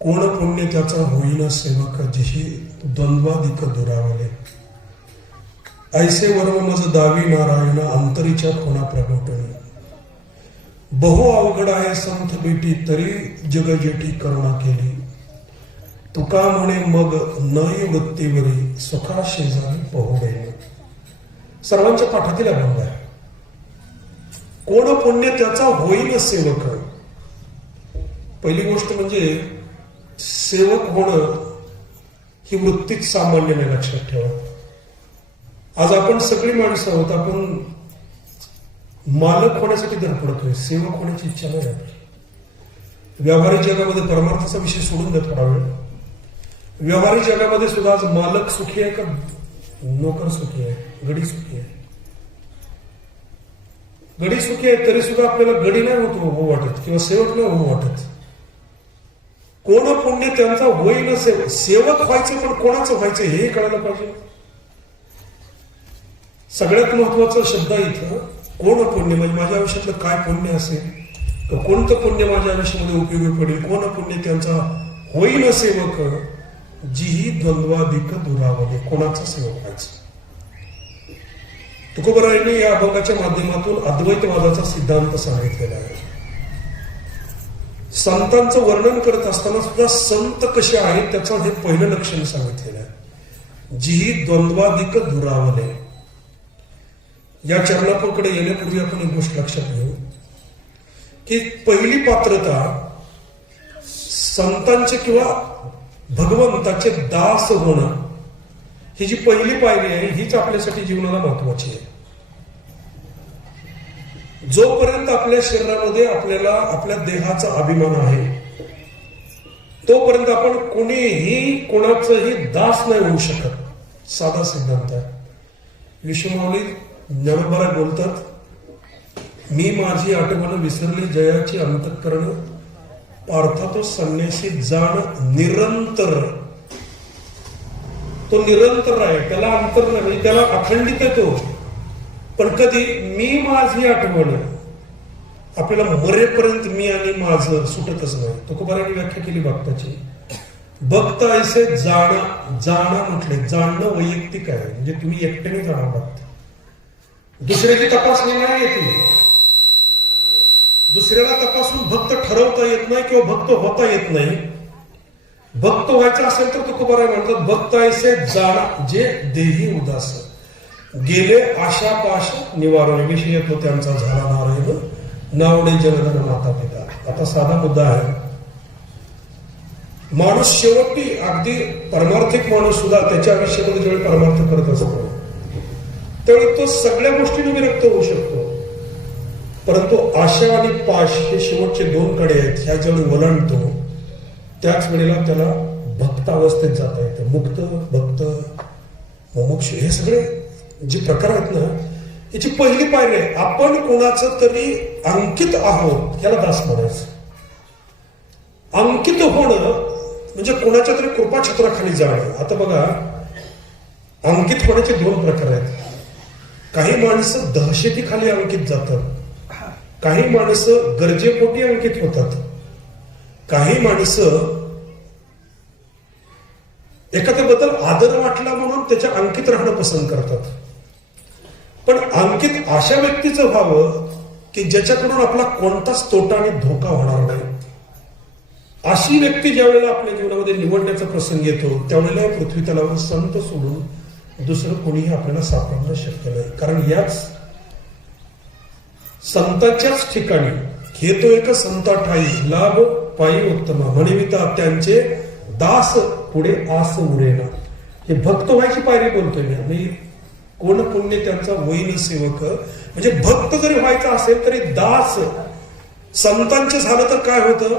कोण पुण्य त्याचा होईन सेवक, जिही द्वंद्वाधिक दुरावले. ऐसे वर्म मज दावी नारायण, अंतरीच्या खुणा प्रगटणे. बहु अवघड आहे संत बेटी, तरी जग जेठी करुणा केली. तुका म्हणे मग नय वृत्तीवरी, सुखा शेजारी पहुडे. सर्वांच्या पाठातील अभंग आहे. कोण पुण्य त्याचा होईन सेवक. पहिली गोष्ट म्हणजे सेवक होणं ही वृत्तीच सामान्य नाही, लक्षात ठेवा. आज आपण सगळी माणसं आहोत, आपण मालक होण्यासाठी धडपडतोय, सेवक होण्याची इच्छा नाही आपली. व्यावहारिक जगामध्ये परमार्थाचा विषय सोडून द्या थोडा वेळ. व्यावहारिक जगामध्ये सुद्धा आज मालक सुखी आहे का नोकर सुखी आहे? गडी सुखी आहे. गडी सुखी आहे तरी सुद्धा आपल्याला गडी नाही होऊ वाटत किंवा सेवक नाही होऊ वाटत. कोण पुण्य त्यांचा होईन सेवक. सेवक व्हायचं पण कोणाचं व्हायचं हे कळायला पाहिजे. सगळ्यात महत्वाचा शब्द आहे इथं कोण पुण्य. म्हणजे माझ्या आयुष्यातलं काय पुण्य असेल, कोणतं पुण्य माझ्या आयुष्यामध्ये उपयोगी पडेल. कोण पुण्य त्यांचा होईन सेवक, जिही द्वंद्वाधिक दुरावले. कोणाचा सेवक व्हायचं. तुकोबरायांनी या अभंगाच्या माध्यमातून अद्वैतवादाचा सिद्धांत सांगितलेला आहे. संतांचं वर्णन करत असताना सुद्धा संत कसे आहेत त्याचं हे पहिलं लक्षण सांगितलेलं आहे. जिही द्वंद्वाधिक दुरावले. या चरणाकडे येण्यापूर्वी आपण एक गोष्ट लक्षात घेऊ की पहिली पात्रता संतांचे किंवा भगवंताचे दास होणं, ही जी पहिली पायरी आहे हीच आपल्यासाठी जीवनाला महत्वाची आहे. जोपर्यंत आपल्या शरीरामध्ये आपल्याला आपल्या देहाचा अभिमान आहे तोपर्यंत आपण कोणीही कोणाचंही दास नाही होऊ शकत. साधा सिद्धांत आहे. विश्वमाऊली ज्ञानोबा बोलतात, मी माझी आठवण विसरली जयाची अंतःकरण, पार्था तो संन्यासी जाण निरंतर. तो निरंतर आहे, त्याला अंतर नाही, त्याला अखंडित आहे तो. पण कधी मी माझी आठवण, आपल्याला मरेपर्यंत मी आणि माझं सुटतच नाही. तुकोबारांनी व्याख्या केली भक्ताची. भक्त ऐसे जाणं म्हटले. जाणणं वैयक्तिक आहे, म्हणजे तुम्ही एकट्याने जाणावं लागतं. दुसऱ्याची तपासणी नाही येते. दुसऱ्याला तपासून भक्त ठरवता येत नाही किंवा भक्त होता येत नाही. भक्त व्हायचं असेल तर तुकोबाराय म्हणतात, भक्त ऐसे जाण जे देही उदास, गेले आशा पाश निवारण, विषय येतो त्यांचा झाला नारायण, नावडे जगदन माता पिता. आता साधा मुद्दा आहे. माणूस शेवटी अगदी परमार्थिक माणूस सुद्धा त्याच्या आयुष्यामध्ये ज्यावेळी परमार्थ करत असतो त्यावेळी तो सगळ्या गोष्टींनी विरक्त होऊ शकतो. परंतु आशा आणि पाश हे शेवटचे दोन कडे आहेत. ह्या ज्यावेळी ओलांडतो त्याच वेळेला त्याला भक्त अवस्थेत जाता येतं. मुक्त, भक्त, मोक्ष हे सगळे जे प्रकार आहेत ना, याची पहिली पायरी आहे. आपण कोणाचं तरी अंकित आहोत याला दास म्हणायचं. अंकित होणं म्हणजे कोणाच्या तरी कृपाछत्राखाली जाणं. आता बघा, अंकित होण्याचे दोन प्रकार आहेत. काही माणसं दहशतीखाली अंकित जातात, काही माणसं गरजेपोटी अंकित होतात, काही माणसं एखाद्याबद्दल आदर वाटला म्हणून त्याच्या अंकित राहणं पसंत करतात. पण अंकित अशा व्यक्तीचं व्हावं की ज्याच्याकडून आपला कोणताच तोटा आणि धोका होणार नाही. अशी व्यक्ती ज्या वेळेला आपल्या जीवनामध्ये निवडण्याचा प्रसंग येतो त्यावेळेला पृथ्वी तलावर संत सोडून दुसरं कोणीही आपल्याला सापडणं शक्य नाही. कारण याच संतांच्याच ठिकाणी घेतो एक संता ठाई, लाभ पायी उत्तम, म्हणविता त्यांचे दास पुढे आस उरेना. हे भक्त व्हायची पायरी बोलतोय मी. कोण पुण्य त्यांचा होईन सेवक, म्हणजे भक्त जरी व्हायचा असेल तरी दास संतांचे झालं तर काय होतं,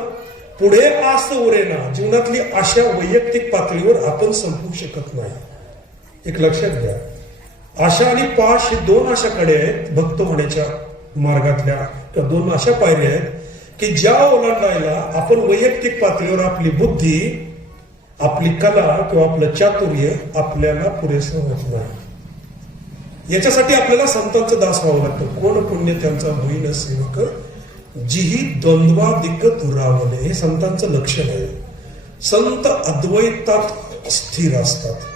पुढे आस उरेना. जीवनातली आशा वैयक्तिक पातळीवर आपण संपवू शकत नाही. एक लक्षात घ्या, आशा आणि पाश हे दोन अशा कडे आहेत भक्त होण्याच्या मार्गातल्या, किंवा दोन अशा पायऱ्या आहेत की ज्या ओलांडायला आपण वैयक्तिक पातळीवर आपली बुद्धी, आपली कला किंवा आपलं चातुर्य आपल्याला पुरेसं होत नाही. याच्यासाठी आपल्याला संतांचं दास व्हावं लागतं. कोण पुण्य त्यांचा होईन सेवक, जिही द्वंद्वाधिक दुरावले. हे संतांचं लक्षण आहे. संत अद्वैतात स्थिर असतात.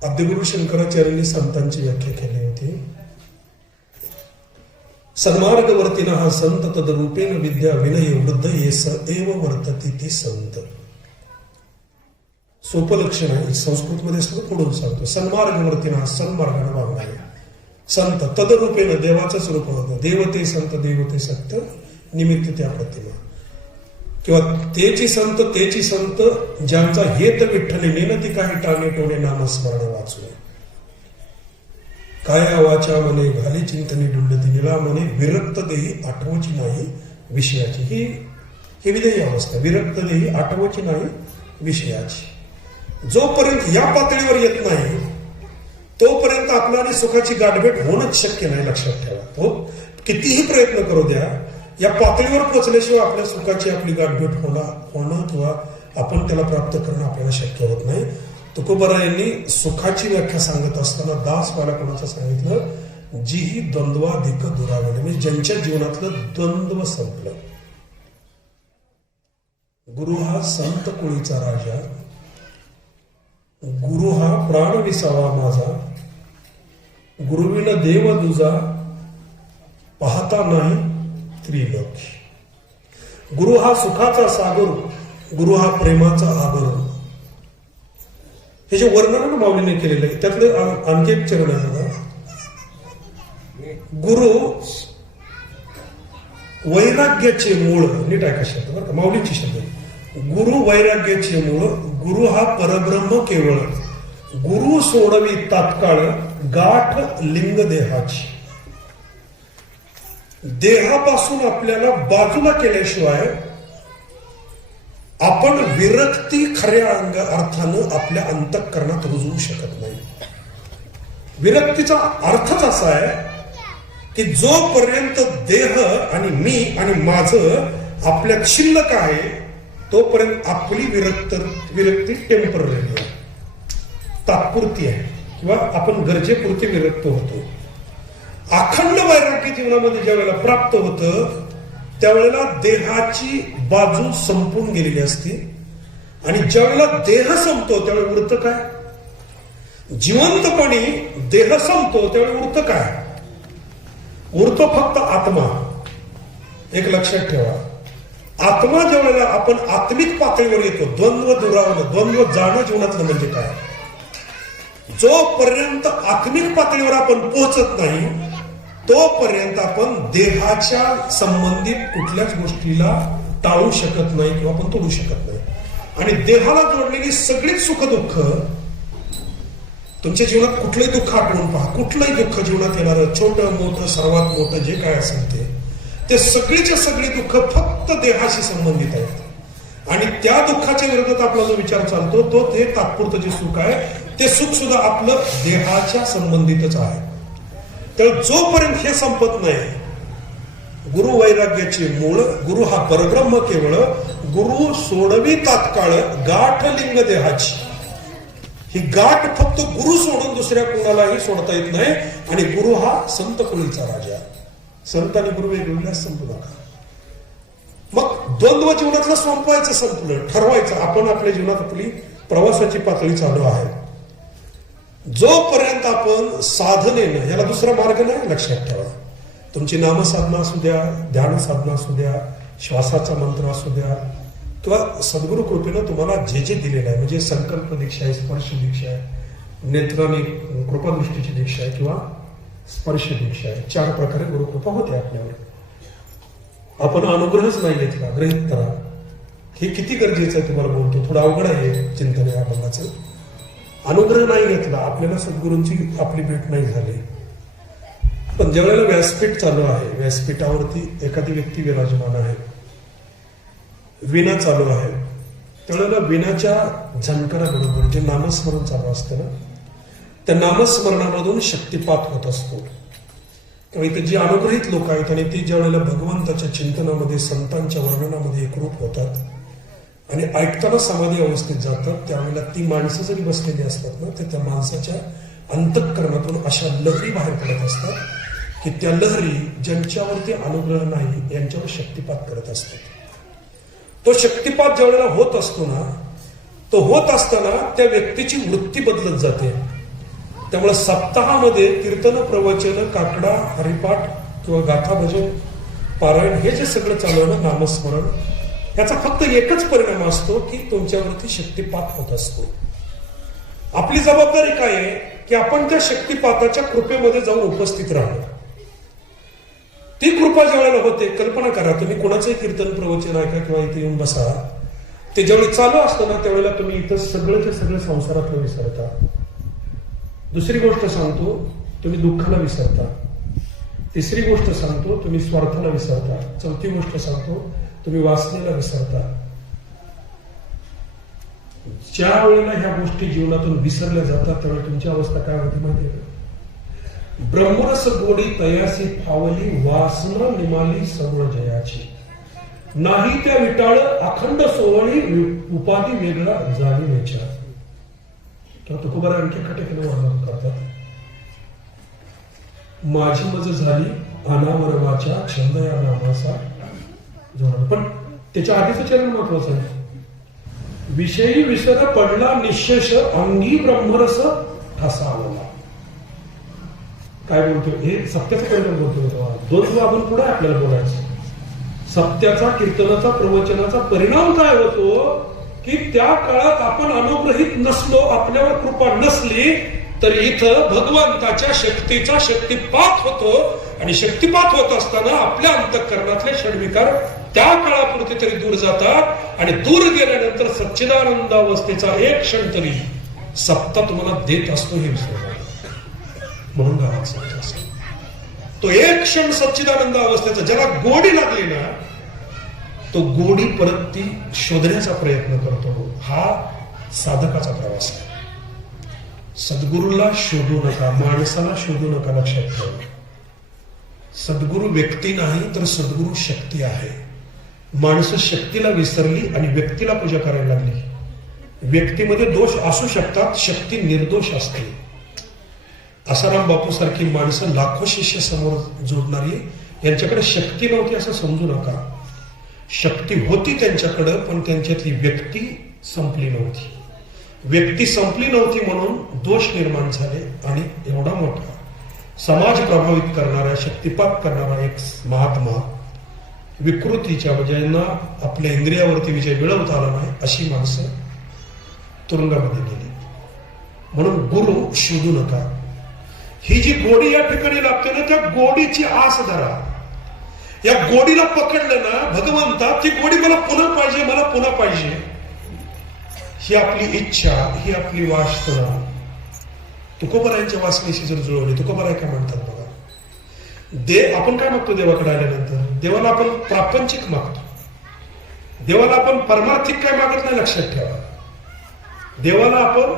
आद्यगुरु शंकराचार्यांनी संतांची व्याख्या केली होती. सन्मार्गवर्तीन हा संत तदरूपेण विद्या विनय वृद्ध ये स एव वर्तती ती संत. सोपं लक्षण आहे. संस्कृतमध्ये सगळं पुढून सांगतो. सन्मार्गवर्तीन हा सन्मार्गाने वागणारे संत तदरूपेण देवाचंच रूप होतं. देवते संत देवते सत्य निमित्त त्या प्रतिमा किंवा तेची संत ज्यांचा हेत विठ्ठले नेनती काही टाणे टोणे नामस्मरण वाचून काया वाचा मने घाली चिंतनी डुंडती निळा मने विरक्त देही आठवची नाही विषयाची. ही विधेय अवस्था. विरक्त देही आठवची नाही विषयाची. जोपर्यंत या पातळीवर येत नाही तोपर्यंत आपल्याला सुखाची गाठभेट होणंच शक्य नाही. लक्षात ठेवा. तो कितीही प्रयत्न करू द्या, या पातळीवर पोहोचल्याशिवाय आपल्या सुखाची आपली गाठभेट होणं किंवा आपण त्याला प्राप्त करणं आपल्याला शक्य होत नाही. तुकोबरा यांनी सुखाची व्याख्या सांगत असताना दास वाला कोणाचं सांगितलं, जी ही द्वंद्वाधिक दुरावले, म्हणजे ज्यांच्या जीवनातलं द्वंद्व संपलं. गुरु हा संत कुळीचा राजा, गुरु हा प्राण विसावा माझा, गुरुविन देव दुजा पाहता नाही त्रिलोकी. गुरु हा सुखाचा सागर, गुरु हा प्रेमाचा आगर. हे जे वर्णन माऊलीने केलेलं आहे त्यातलं आणखी एक चरण आहे बघा. गुरु वैराग्याचे मूळ. नीट आहे का शब्द बरं का, माऊलीची शब्द. गुरु वैराग्याचे मूळ, गुरु हा परब्रह्म केवळ, गुरु सोडवी तात्काळ गाठ लिंग देहाची. देहापासून आपल्याला बाजूला केल्याशिवाय आपण विरक्ती खऱ्या अर्थानं आपल्या अंतःकरणात रुजवू शकत नाही. विरक्तीचा अर्थच असा आहे की जोपर्यंत देह आणि मी आणि माझं आपल्यात शिल्लक आहे तोपर्यंत आपली विरक्ती टेम्पररी आहे, तात्पुरती आहे किंवा आपण गरजेपुरती विरक्त होतो. अखंड वैराग्य जीवनामध्ये ज्या वेळेला प्राप्त होतं त्यावेळेला देहाची बाजू संपून गेलेली असते आणि ज्या वेळेला देह संपतो त्यावेळेला उरतं काय? जिवंतपणी देह संपतो त्यावेळेला उरतं काय? उरतो फक्त आत्मा. एक लक्षात ठेवा, आत्मा ज्या वेळेला आपण आत्मिक पातळीवर येतो, द्वंद्व दुरावलं, द्वंद्व जाणं जीवनातलं म्हणजे काय? जोपर्यंत आत्मिक पातळीवर आपण पोहोचत नाही तोपर्यंत आपण देहाच्या संबंधित कुठल्याच गोष्टीला टाळू शकत नाही किंवा आपण तोडू शकत नाही. आणि देहाला जोडलेली सगळीच सुख दुःख, तुमच्या जीवनात कुठलंही दुःख आठवून पहा, कुठलंही दुःख जीवनात येणारं छोटं मोठं सर्वात मोठं जे काय असेल ते सगळीच्या सगळी दुःख फक्त देहाशी संबंधित आहेत. आणि त्या दुःखाच्या विरोधात आपला जो विचार चालतो तो ते तात्पुरतं जे सुख आहे ते सुख सुद्धा आपलं देहाच्या संबंधितच आहे. तर जोपर्यंत हे संपत नाही, गुरु वैराग्याचे मूळ, गुरु हा परब्रह्म केवळ, गुरु सोडवी तात्काळ गाठ लिंग देहाची. ही गाठ फक्त गुरु सोडून दुसऱ्या कोणालाही सोडता येत नाही. आणि गुरु हा संत कुळीचा राजा. संत आणि गुरु वेगवेगळ्या संपू नका. मग द्वंद्व जीवनातलं संपवायचं, संपलं, ठरवायचं. आपण आपल्या जीवनात आपली प्रवासाची पातळी चालू आहे. जोपर्यंत आपण साधनेनं, याला दुसरा मार्ग नाही, लक्षात ठेवा. तुमची नामसाधना असू द्या, ध्यान साधना असू द्या, श्वासाचा मंत्र असू द्या किंवा सद्गुरु कृपेनं तुम्हाला जे जे दिलेलं आहे, म्हणजे संकल्प दीक्षा आहे, स्पर्श दीक्षा आहे, नेत्राने कृपादृष्टीची दीक्षा आहे किंवा स्पर्श दीक्षा आहे. 4 प्रकारे गुरुकृपा होते आपल्यावर. आपण अनुग्रहच नाही घेतला, ग्रहित करा. हे किती गरजेचं आहे तुम्हाला बोलतो. थोडं अवघड आहे चिंतन या अभंगाचं. अनुग्रह नाही घेतला, आपल्याला सद्गुरूंची आपली भेट नाही झाली. पण ज्या वेळेला व्यासपीठ चालू आहे, व्यासपीठावरती एखादी व्यक्ती विराजमान आहे, विणा चालू आहे, त्यावेळेला विणाच्या झणकाराबरोबर जे नामस्मरण चालू असतं ना, त्या नामस्मरणामधून शक्तिपात होत असतो. किंवा इथे जी अनुग्रहित लोक आहेत आणि ती ज्या वेळेला भगवंताच्या चिंतनामध्ये, संतांच्या वर्णनामध्ये एकरूप होतात आणि ऐकताना समाधी अवस्थेत जातात, त्यावेळेला ती माणसं जरी बसलेली असतात ना, तर त्या माणसाच्या अंतःकरणातून अशा लहरी बाहेर पडत असतात की त्या लहरी ज्यांच्यावरती अनुग्रह नाही यांच्यावर शक्तिपात करत असतात. तो शक्तिपात ज्या वेळेला होत असतो ना, तो होत असताना त्या व्यक्तीची वृत्ती बदलत जाते. त्यामुळे सप्ताहामध्ये कीर्तन, प्रवचन, काकडा, हरिपाठ किंवा गाथा, भजन, पारायण हे जे सगळं चालू आहे ना, नामस्मरण, याचा फक्त एकच परिणाम असतो की तुमच्यावरती शक्तिपात होत असतो. आपली जबाबदारी काय आहे की आपण त्या शक्तिपाताच्या कृपेमध्ये जाऊन उपस्थित राहणं. ती कृपा ज्या वेळेला होते, कल्पना करा तुम्ही कोणाचंही कीर्तन, प्रवचन ऐका किंवा इथे येऊन बसा, ते ज्यावेळी चालू असतं ना त्यावेळेला तुम्ही इथं सगळंच्या सगळं संसारातलं विसरता. दुसरी गोष्ट सांगतो, तुम्ही दुःखाला विसरता. तिसरी गोष्ट सांगतो, तुम्ही स्वार्थाला विसरता. चौथी गोष्ट सांगतो, तुम्ही वासनेला विसरता. ज्या वेळेला ह्या गोष्टी जीवनातून विसरल्या जातात त्यावेळी तुमची अवस्था काय होती माहितीये का? ब्रह्मरस गोडी तयासी फावली, वासना निमाली सर्व जयाची. नाही त्या विटाळ अखंड सोवळी, उपाधी वेगळा जाणीवेच्या. तेव्हा तुकोबारा आणखी खटेकीने वर्णन करतात. माझी मज झाली अनावर वाचा, छंद या नामाचा जोड. पण त्याच्या आधीचं चरण महत्वाचं आहे. विषयी विसर पडला निशेष, अंगी ब्रह्मरस ठसा आला. काय बोलतो हे? सत्याचं परिणाम बोलतो. दोन आपण पुढे आपल्याला बोलायचं. सत्याचा, कीर्तनाचा, प्रवचनाचा परिणाम काय होतो की त्या काळात आपण अनुग्रहित नसलो, आपल्यावर कृपा नसली तर इथं भगवंताच्या शक्तीचा शक्तिपात होतो. आणि शक्तिपात होत असताना आपल्या अंतःकरणातले षड्विकार त्या काळापुरते तरी दूर जातात. आणि दूर गेल्यानंतर सच्चिदानंद अवस्थेचा एक क्षण तरी सत्ता तुम्हाला देत असतो हे विसरू. म्हणून गावात सत्य असतो. तो एक क्षण सच्चिदानंद अवस्थेचा ज्याला गोडी लागली ना, तो गोडी परत ती शोधण्याचा प्रयत्न करतो. हा साधकाचा प्रवास आहे. सद्गुरूला शोधू नका, माणसाला शोधू नका. लक्षात ठेवा, सद्गुरू व्यक्ती नाही तर सद्गुरू शक्ती आहे. माणसं शक्तीला विसरली आणि व्यक्तीला पूजा करायला लागली. व्यक्तीमध्ये दोष असू शकतात, शक्ती निर्दोष असते. आसाराम बापू सारखी माणसं लाखो शिष्य समोर जोडणारी, यांच्याकडे शक्ती नव्हती असं समजू नका. शक्ती होती त्यांच्याकडे, पण त्यांच्यातली व्यक्ती संपली नव्हती. व्यक्ती संपली नव्हती म्हणून दोष निर्माण झाले. आणि एवढा मोठा समाज प्रभावित करणारा, शक्तिपात करणारा एक महात्मा, विकृतीच्या ज्यांना आपल्या इंद्रियावरती विजय मिळवता आला नाही अशी माणसं तुरुंगामध्ये गेली. म्हणून गुरु शोधू नका. ही जी गोडी या ठिकाणी लागते ना, त्या गोडीची आस धरा. या गोडीला पकडलं ना, भगवंता ती गोडी मला पुन्हा पाहिजे, मला पुन्हा पाहिजे, ही आपली इच्छा, ही आपली वासना तुकोबारायांच्या वासनेशी जर जुळवली. तुकोबाराय काय म्हणतात बघा, आपण काय मागतो देवाकडे आल्यानंतर? देवाला आपण प्रापंचिक मागतो. देवाला आपण परमार्थिक काय मागत नाही. लक्षात ठेवा, देवाला आपण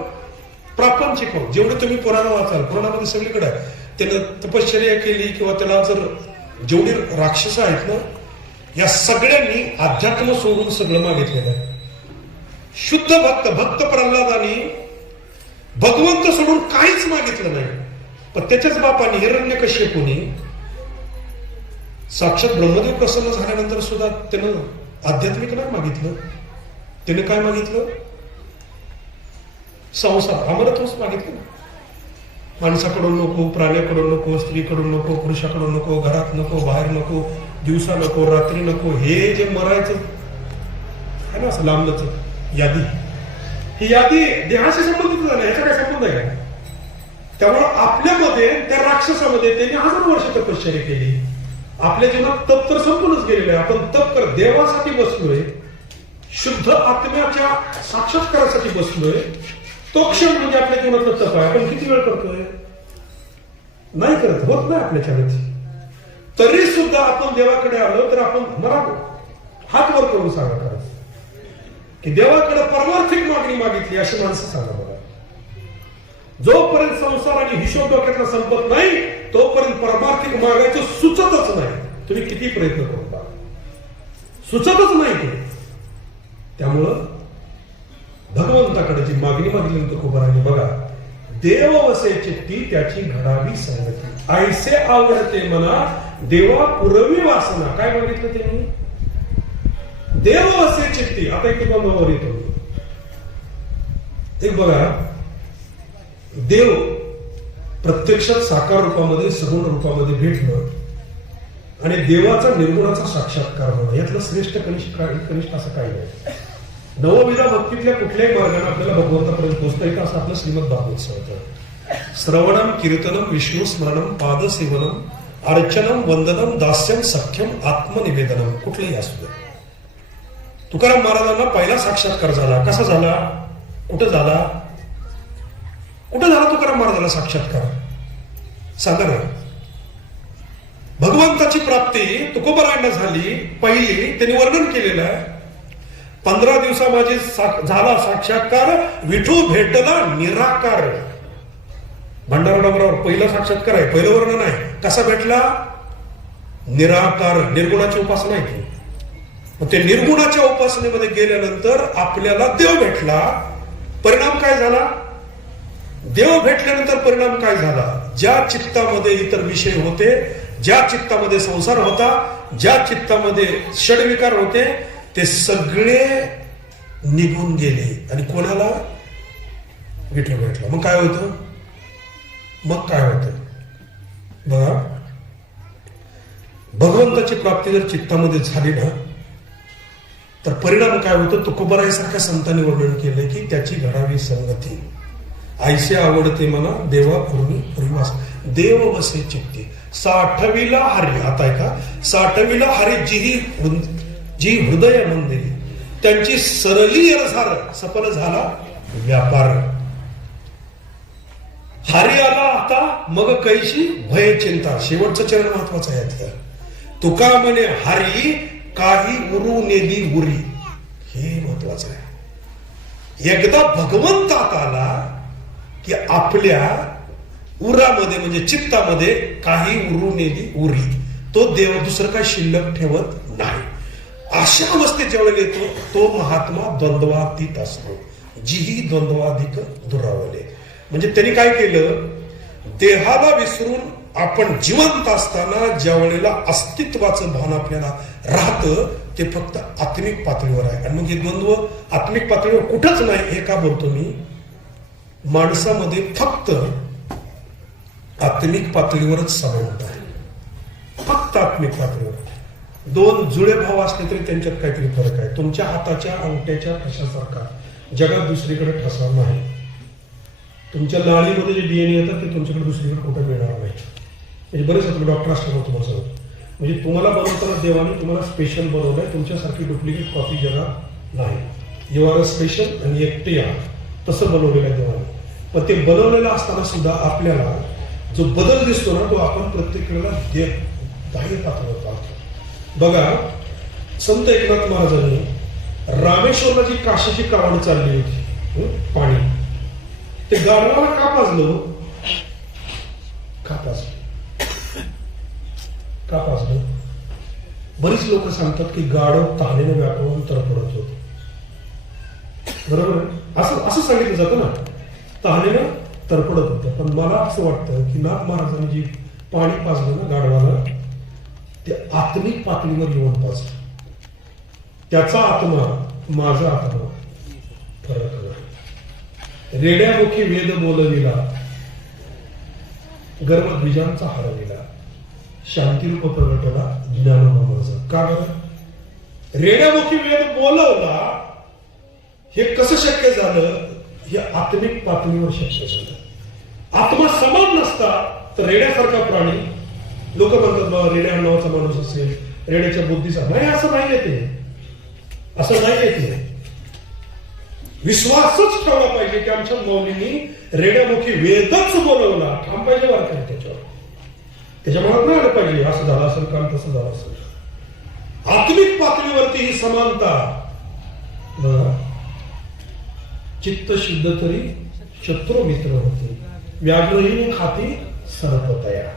प्रापंचिक मागतो. जेवढे तुम्ही पुराण वाचाल, पुराणामध्ये सगळीकडे त्यानं तपश्चर्या केली किंवा त्याला जर जेवढी राक्षस आहेत ना, या सगळ्यांनी अध्यात्म सोडून सगळं मागितलेलं आहे. शुद्ध भक्त प्रल्हादानी भगवंत सोडून काहीच मागितलं नाही. पण त्याच्याच बापाने हिरण्यकश्यपूने साक्षात ब्रह्मदेव प्रसन्न झाल्यानंतर सुद्धा त्यानं आध्यात्मिक नाही मागितलं. त्याने काय मागितलं? संसार, अमरत्वच मागितलं. माणसाकडून नको, प्राण्याकडून नको, स्त्रीकडून नको, पुरुषाकडून नको, घरात नको, बाहेर नको, दिवसा नको, रात्री नको. हे जे मरायचं आहे ना, असं लांबच यादी, ही यादी देहाशी संबंधित झाली. ह्याचा काय संबंध आहे का? त्यामुळं आपल्यामध्ये, त्या राक्षसामध्ये त्यांनी 1000 वर्ष तपश्चर्या केली. आपल्या जीवनात तप तर संपूनच गेलेलं आहे. आपण तप कर देवासाठी बसलोय, शुद्ध आत्म्याच्या साक्षात्कारासाठी बसलोय. तो क्षण म्हणजे आपल्या जीवनातलं तप आहे. आपण किती वेळ करतोय? नाही करत, होत नाही आपल्याच्याकडे. तरी सुद्धा आपण देवाकडे आलो तर आपण मला हात वर करून सांगा करायचं की देवाकडे परमार्थिक मागणी मागितली, अशी माणसं सांगा बघा. जोपर्यंत संसार आणि हिशोब डोक्यातला संपत नाही तोपर्यंत परमार्थिक मागायचं सुचतच नाही. तुम्ही किती प्रयत्न करू का, सुचतच नाही ते. त्यामुळं भगवंताकडे जी मागणी मागली तुकोबारांनी बघा, देव वसे चित्ती त्याची घडावी संगती, ऐसे आवडते मना देवा पुरवी वासना. काय मागितलं त्यांनी? देव असे चित्ती. आता एक तुम्हाला येतो. एक बघा, देव प्रत्यक्षात साकार रूपामध्ये सगुण रूपामध्ये भेटणं आणि देवाचा निर्गुणाचा साक्षात्कार होणं यातलं श्रेष्ठ कनिष्ठ असं काही नाही. नवविधा भक्तीतल्या कुठल्याही मार्गाने आपल्याला भगवंतापर्यंत पोहोचता येतं असं आपलं श्रीमद भागवत सांगतं. श्रवणम कीर्तनम विष्णू स्मरणम पादसेवनम अर्चनम वंदनम दास्यम सख्यम आत्मनिवेदनम कुठलंही असू दे. तुकाराम महाराजांना पहिला साक्षात्कार झाला. कसा झाला? कुठं झाला? कुठं झाला तुकाराम महाराजांना साक्षात्कार? सांगा ना. भगवंताची प्राप्ती तुकोबरायांना झाली. पहिली त्यांनी वर्णन केलेलं आहे. 15 दिवसा माझे झाला साक्षात्कार, विठू भेटला निराकार. भंडारा डोंगरावर पहिला साक्षात्कार आहे, पहिलं वर्णन आहे. कसा भेटला? निराकार, निर्गुणाची उपासना आहे ती. मग ते निर्गुणाच्या उपासनेमध्ये गेल्यानंतर आपल्याला देव भेटला. परिणाम काय झाला? देव भेटल्यानंतर परिणाम काय झाला? ज्या चित्तामध्ये इतर विषय होते, ज्या चित्तामध्ये संसार होता, ज्या चित्तामध्ये षडविकार होते, ते सगळे निघून गेले. आणि कोणाला? विठू भेटला. मग काय होतं? मग काय होतं बघा, भगवंताची प्राप्ती जर चित्तामध्ये झाली ना तर परिणाम काय होतं? तुकोबराईसारख्या संतांनी वर्णन केलंय की त्याची घडावी संगती. ऐसे आवडते मला देवा पूर्णी परिवास. देव वसे चित्ती 60वीला हरी. आता ऐका, 60वीला हरी जी हृदय मंदिरी त्यांची सरली रसार सफल झाला व्यापार. हरी आला आता मग कैशी भय चिंता. शेवटचं चरण महत्वाचं आहे. तुका म्हणे हरी काही उरू नेली उरी. हे महत्वाचं आहे. एकदा भगवंतात आला की आपल्या उरामध्ये म्हणजे चित्तामध्ये काही उरू नेली उरी. तो देव दुसरं काय शिल्लक ठेवत नाही. अशा अवस्थेत जेवढे येतो तो महात्मा द्वंद्वातीत असतो. जीही द्वंद्वाधिक दुरावले. म्हणजे त्यांनी काय केलं? देहाला विसरून आपण जिवंत असताना ज्या वेळेला अस्तित्वाचं भान आपल्याला राहतं ते फक्त आत्मिक पातळीवर आहे. आणि मग हे द्वंद्व आत्मिक पातळीवर कुठंच नाही. हे का बोलतो मी? माणसामध्ये फक्त आत्मिक पातळीवरच समानता आहे. फक्त आत्मिक पातळीवर. 2 जुळे भाव असले तरी त्यांच्यात काहीतरी फरक आहे. तुमच्या हाताच्या अंगठ्याच्या ठशासारखा जगात दुसरीकडे ठसा नाही. तुमच्या लाळीमध्ये जे डीएनए येतात ते तुमच्याकडे दुसरीकडे कुठे मिळणार नाही. म्हणजे बरेच डॉक्टर असतात तुम्हाला सांगतो. म्हणजे तुम्हाला बनवताना देवाने तुम्हाला स्पेशल बनवलंय. तुमच्यासारखी डुप्लिकेट कॉपी जगात नाही. यू आर अ स्पेशल आणि एकटे या तसं बनवलेलं आहे देवाने. पण ते बनवलेलं असताना सुद्धा आपल्याला जो बदल दिसतो ना तो आपण प्रत्येक वेळेला दाह्य पातळीवर पाहतो. बघा, संत एकनाथ महाराजांनी रामेश्वरला जी काशीची कावड चालली होती पाणी, ते गाढवाला का पाजलं? का पाजलं? बरीच लोक सांगतात की गाढव तहानेने व्यापवून तरफडत होते. बरोबर असं सांगितलं जातं ना, तहानेनं तरफडत होतं. पण मला असं वाटतं की नाथ महाराजांनी जी पाणी पाजलं ना गाढवाला ते आत्मिक पातळीवर येऊन पाजलं. त्याचा आत्मा माझा आत्मा फरक नाही. रेड्यामुखी वेद बोलविला, गर्भद्विजांचा हरविला, शांतीरूप प्रगटला ज्ञानोमाचा. का बरं? रेड्यामुखी वेद बोलवला. हे कसं शक्य झालं? हे आत्मिक पातळीवर शक्य झालं. आत्मा समान नसता तर रेड्यासारखा प्राणी, लोक म्हणतात बाबा रेड्या नावाचा माणूस असेल, रेड्याच्या बुद्धीचा नाही. असं नाही येते, असं नाही येते. विश्वासच ठेवला पाहिजे की आमच्या मौलींनी रेड्यामुखी वेदच बोलवला. ठाम पाहिजे वारकरी त्याच्यावर. त्याच्या मनात नाही आलं पाहिजे असं झालं असेल काम तसं झालं असेल. आत्मिक पातळीवरती ही समानता. चित्त शुद्ध तरी शत्रू मित्र होते, व्याघ्रही खाती सर्पतया.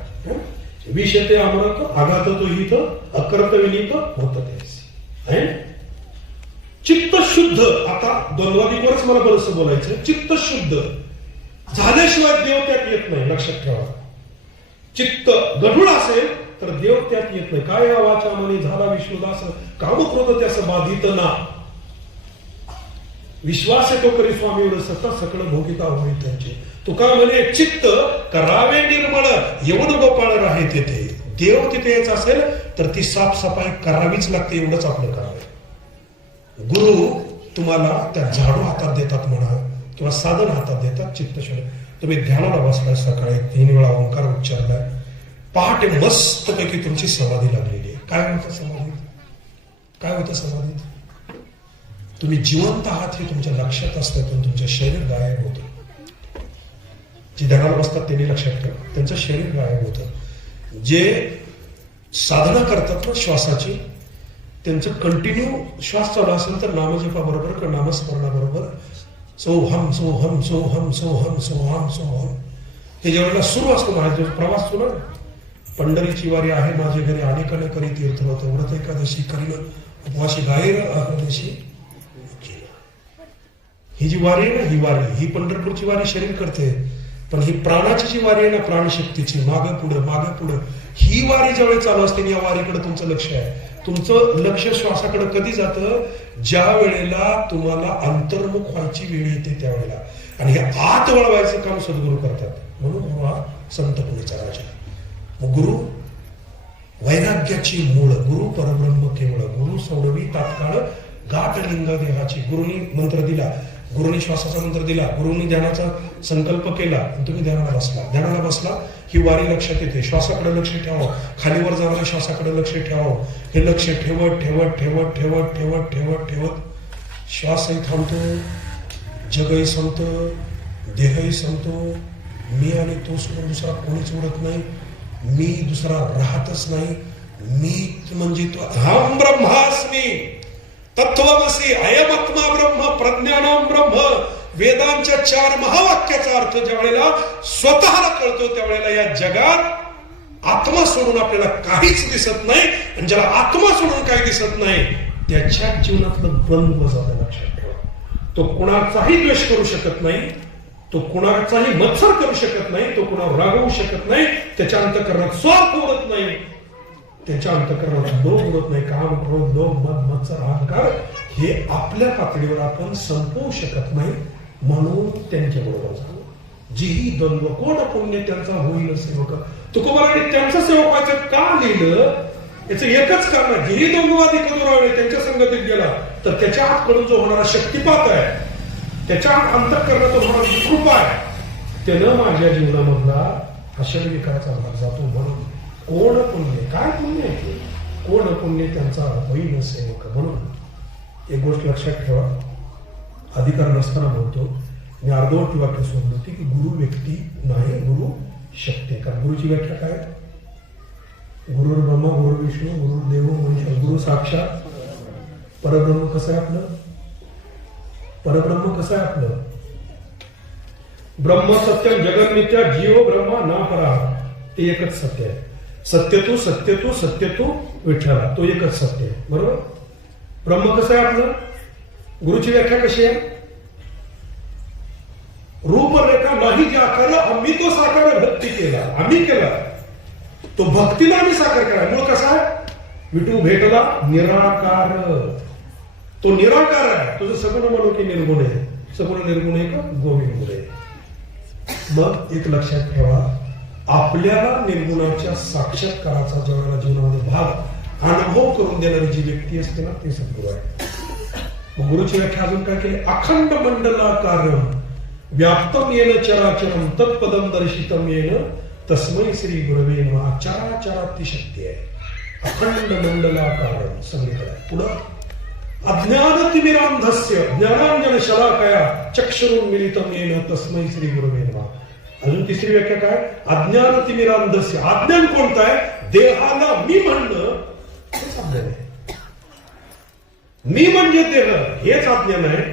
विषते अमृत आघात तो हित अकर्त विनीत होत ते. चित्त शुद्ध. आता द्वंद्वाधिकवरच मला बरंच बोलायचं. चित्त शुद्ध झाल्याशिवाय देव त्यात येत नाही. लक्षात ठेवा. चित्त गढूळ असेल तर देव त्यात येत नाही. काय या वाचा म्हणे झाला विष्णुदास कामक्रोध त्यास बाधित ना. विश्वास येतो करी स्वामीवर सतत सकळ भोगिता होई त्यांचे. तुका म्हणे चित्त करावे निर्मळ येऊन गोपाळ राहे तेथे. देव तिथे यायचं असेल तर ती साफसफाई करावीच लागते, एवढंच आपलं करावं. गुरु तुम्हाला त्या झाडू हातात देतात म्हणा किंवा साधन हातात देतात, चित्त शोध. तुम्ही ध्यानाला बसलाय, सकाळी 3 वेळा ओंकार उच्चारलाय, पहाटे मस्तपैकी तुमची समाधी लागलेली आहे. काय होतं समाधीत? काय होतं समाधीत? तुम्ही जिवंत आहात हे तुमच्या लक्षात असतं, पण तुमचं शरीर गायब होतं. जे ध्यानाला बसतात त्यांनी लक्षात ठेवा, त्यांचं शरीर गायब होतं. जे साधना करतात ना श्वासाची, त्यांचं कंटिन्यू श्वास चालू असेल तर नामजपा बरोबर किंवा नामस्मरणाबरोबर सोहम सोहम सोहम सोहम सोहम सोहम हे ज्यावेळेला सुरू असतो महाराज प्रवास सुरू. पंढरीची वारी आहे माझे घरी अनेकाने करी तीर्थ होतं, व्रत एकादशी करीन उपवाशी गायर अहर्निशी. ही जी वारी आहे ना, ही वारी, ही पंढरपूरची वारी शरीर करते, पण ही प्राणाची जी वारी आहे ना, प्राणशक्तीची, मागे पुढे ही वारी ज्यावेळी चालू असते या वारीकडे तुमचं लक्ष आहे. तुमचं लक्ष श्वासाकडे कधी जातं? ज्या वेळेला तुम्हाला अंतर्मुख व्हायची वेळ येते त्यावेळेला. आणि हे आत वळवायचं काम सद्गुरू करतात. म्हणून गुरु हा संत पुणेचा राजा. मग गुरु वैराग्याची मूळ, गुरु परब्रह्म केवळ, गुरु सौडवी तात्काळ गाठ लिंग देहाची. गुरुनी मंत्र दिला, गुरुनी श्वासाचा मंत्र दिला, गुरुनी ध्यानाचा संकल्प केला, तुम्ही ध्यानाला बसला, ही वारी लक्षात येते. श्वासाकडे लक्ष ठेवावं, खालीवर जाणाऱ्या श्वासाकडे लक्ष ठेवावं. हे लक्ष ठेवत ठेवत ठेवत ठेवत ठेवत ठेवत ठेवत श्वासही थांबतो, जगही संपतो, देहही संपतो. मी आणि तो सोडून दुसरा कोणीच उरत नाही, मी दुसरा राहतच नाही. मी म्हणजे तो अहम ब्रह्मास्मी तत्वमसी अयमात्मा ब्रह्म प्रज्ञानाम ब्रह्म. वेदांच्या 4 महावाक्याचा अर्थ ज्या वेळेला स्वतःला कळतो त्यावेळेला या जगात आत्मा सोडून आपल्याला काहीच दिसत नाही. आणि ज्याला आत्मा सोडून काही दिसत नाही त्याच्या जीवनातलं द्वंद्व जातं, लक्षात ठेवा. तो कुणाचाही द्वेष करू शकत नाही, तो कुणाचाही मत्सर करू शकत नाही, तो कुणावर रागवू शकत नाही, त्याच्या अंतःकरणात स्वार्थ उरत नाही, त्याच्या अंतःकरणात लोभ उरत नाही. काम, क्रोध, लोभ, मद, मत्सर, अहंकार हे आपल्या पातळीवर आपण संपवू शकत नाही. म्हणून त्यांच्याबरोबर झालं. जीही द्वंद्व कोण पुण्य त्यांचा होईल सेवक. तुकोबाराने त्यांचं सेवक व्हायचं का लिहिलं? याचं एकच कारण आहे, जीही द्वंद्वादी कदुरावले त्यांच्या संगतीत गेला तर त्याच्या हातकडून जो होणारा शक्तिपात आहे, त्याच्या अंतःकरणातून होणारी कृपा आहे, त्यानं माझ्या जीवनामधला अशा विकाराचा भाग जातो. म्हणून कोण पुण्य, काय पुण्य आहे, कोण पुण्य त्यांचा होईल सेवक. म्हणून एक गोष्ट लक्षात ठेवा, अधिकार नसताना म्हणतो मी अर्धवट वाक्य सोडलं होती की गुरु व्यक्ती नाही, गुरु शक्ती. कारण गुरुची व्याख्या काय? गुरु ब्रह्मा गुरु विष्णू गुरुदेव महेश्वर, गुरु साक्षात परब्रह्म. कसं आहे आपलं परब्रह्म? कसं आहे आपलं ब्रह्म? सत्यम जगन मिथ्या जीव ब्रह्मा ना परा, ते एकच सत्य आहे. सत्य तू विठ्ठला, तो एकच सत्य आहे. बरोबर? ब्रह्म कसं आहे आपलं? गुरुची व्याख्या कशी आहे? रूपरेखा नाही जे आकार आम्ही तो साकार भक्ती केला, आम्ही केला तो भक्तीला आम्ही साकार केला. मूळ कसा आहे? विठू भेटला निराकार, तो निराकार आहे. तुझं सगुण म्हणू की निर्गुण आहे? सगुण निर्गुण आहे का गोविंद गुण आहे? मग एक लक्षात ठेवा, आपल्याला निर्गुणाच्या साक्षात्काराचा ज्या वेळेला जीवनामध्ये भाग अनुभव करून देणारी जी व्यक्ती असते ना, ते सद्गुरू आहे. मग गुरुची व्याख्या अजून काय केली? अखंड मंडलाकारम व्याप्तम येन चराचरम तत्पदम दर्शितम येन तस्मै श्री गुरवे नमः. चराचराती शक्ती आहे. अखंड मंडलाकारम सगळीकडे. पुढं अज्ञानतिमिरांधस्य ज्ञानांजन शलाकया चक्षुरुन्मीलितम येन तस्मै श्री गुरवे नमः. अजून तिसरी व्याख्या काय? अज्ञानतिमिरांधस्य, अज्ञान कोणतं आहे? देहाला मी म्हणणं हेच अज्ञान आहे. मी म्हणजे देह हेच अज्ञान आहे,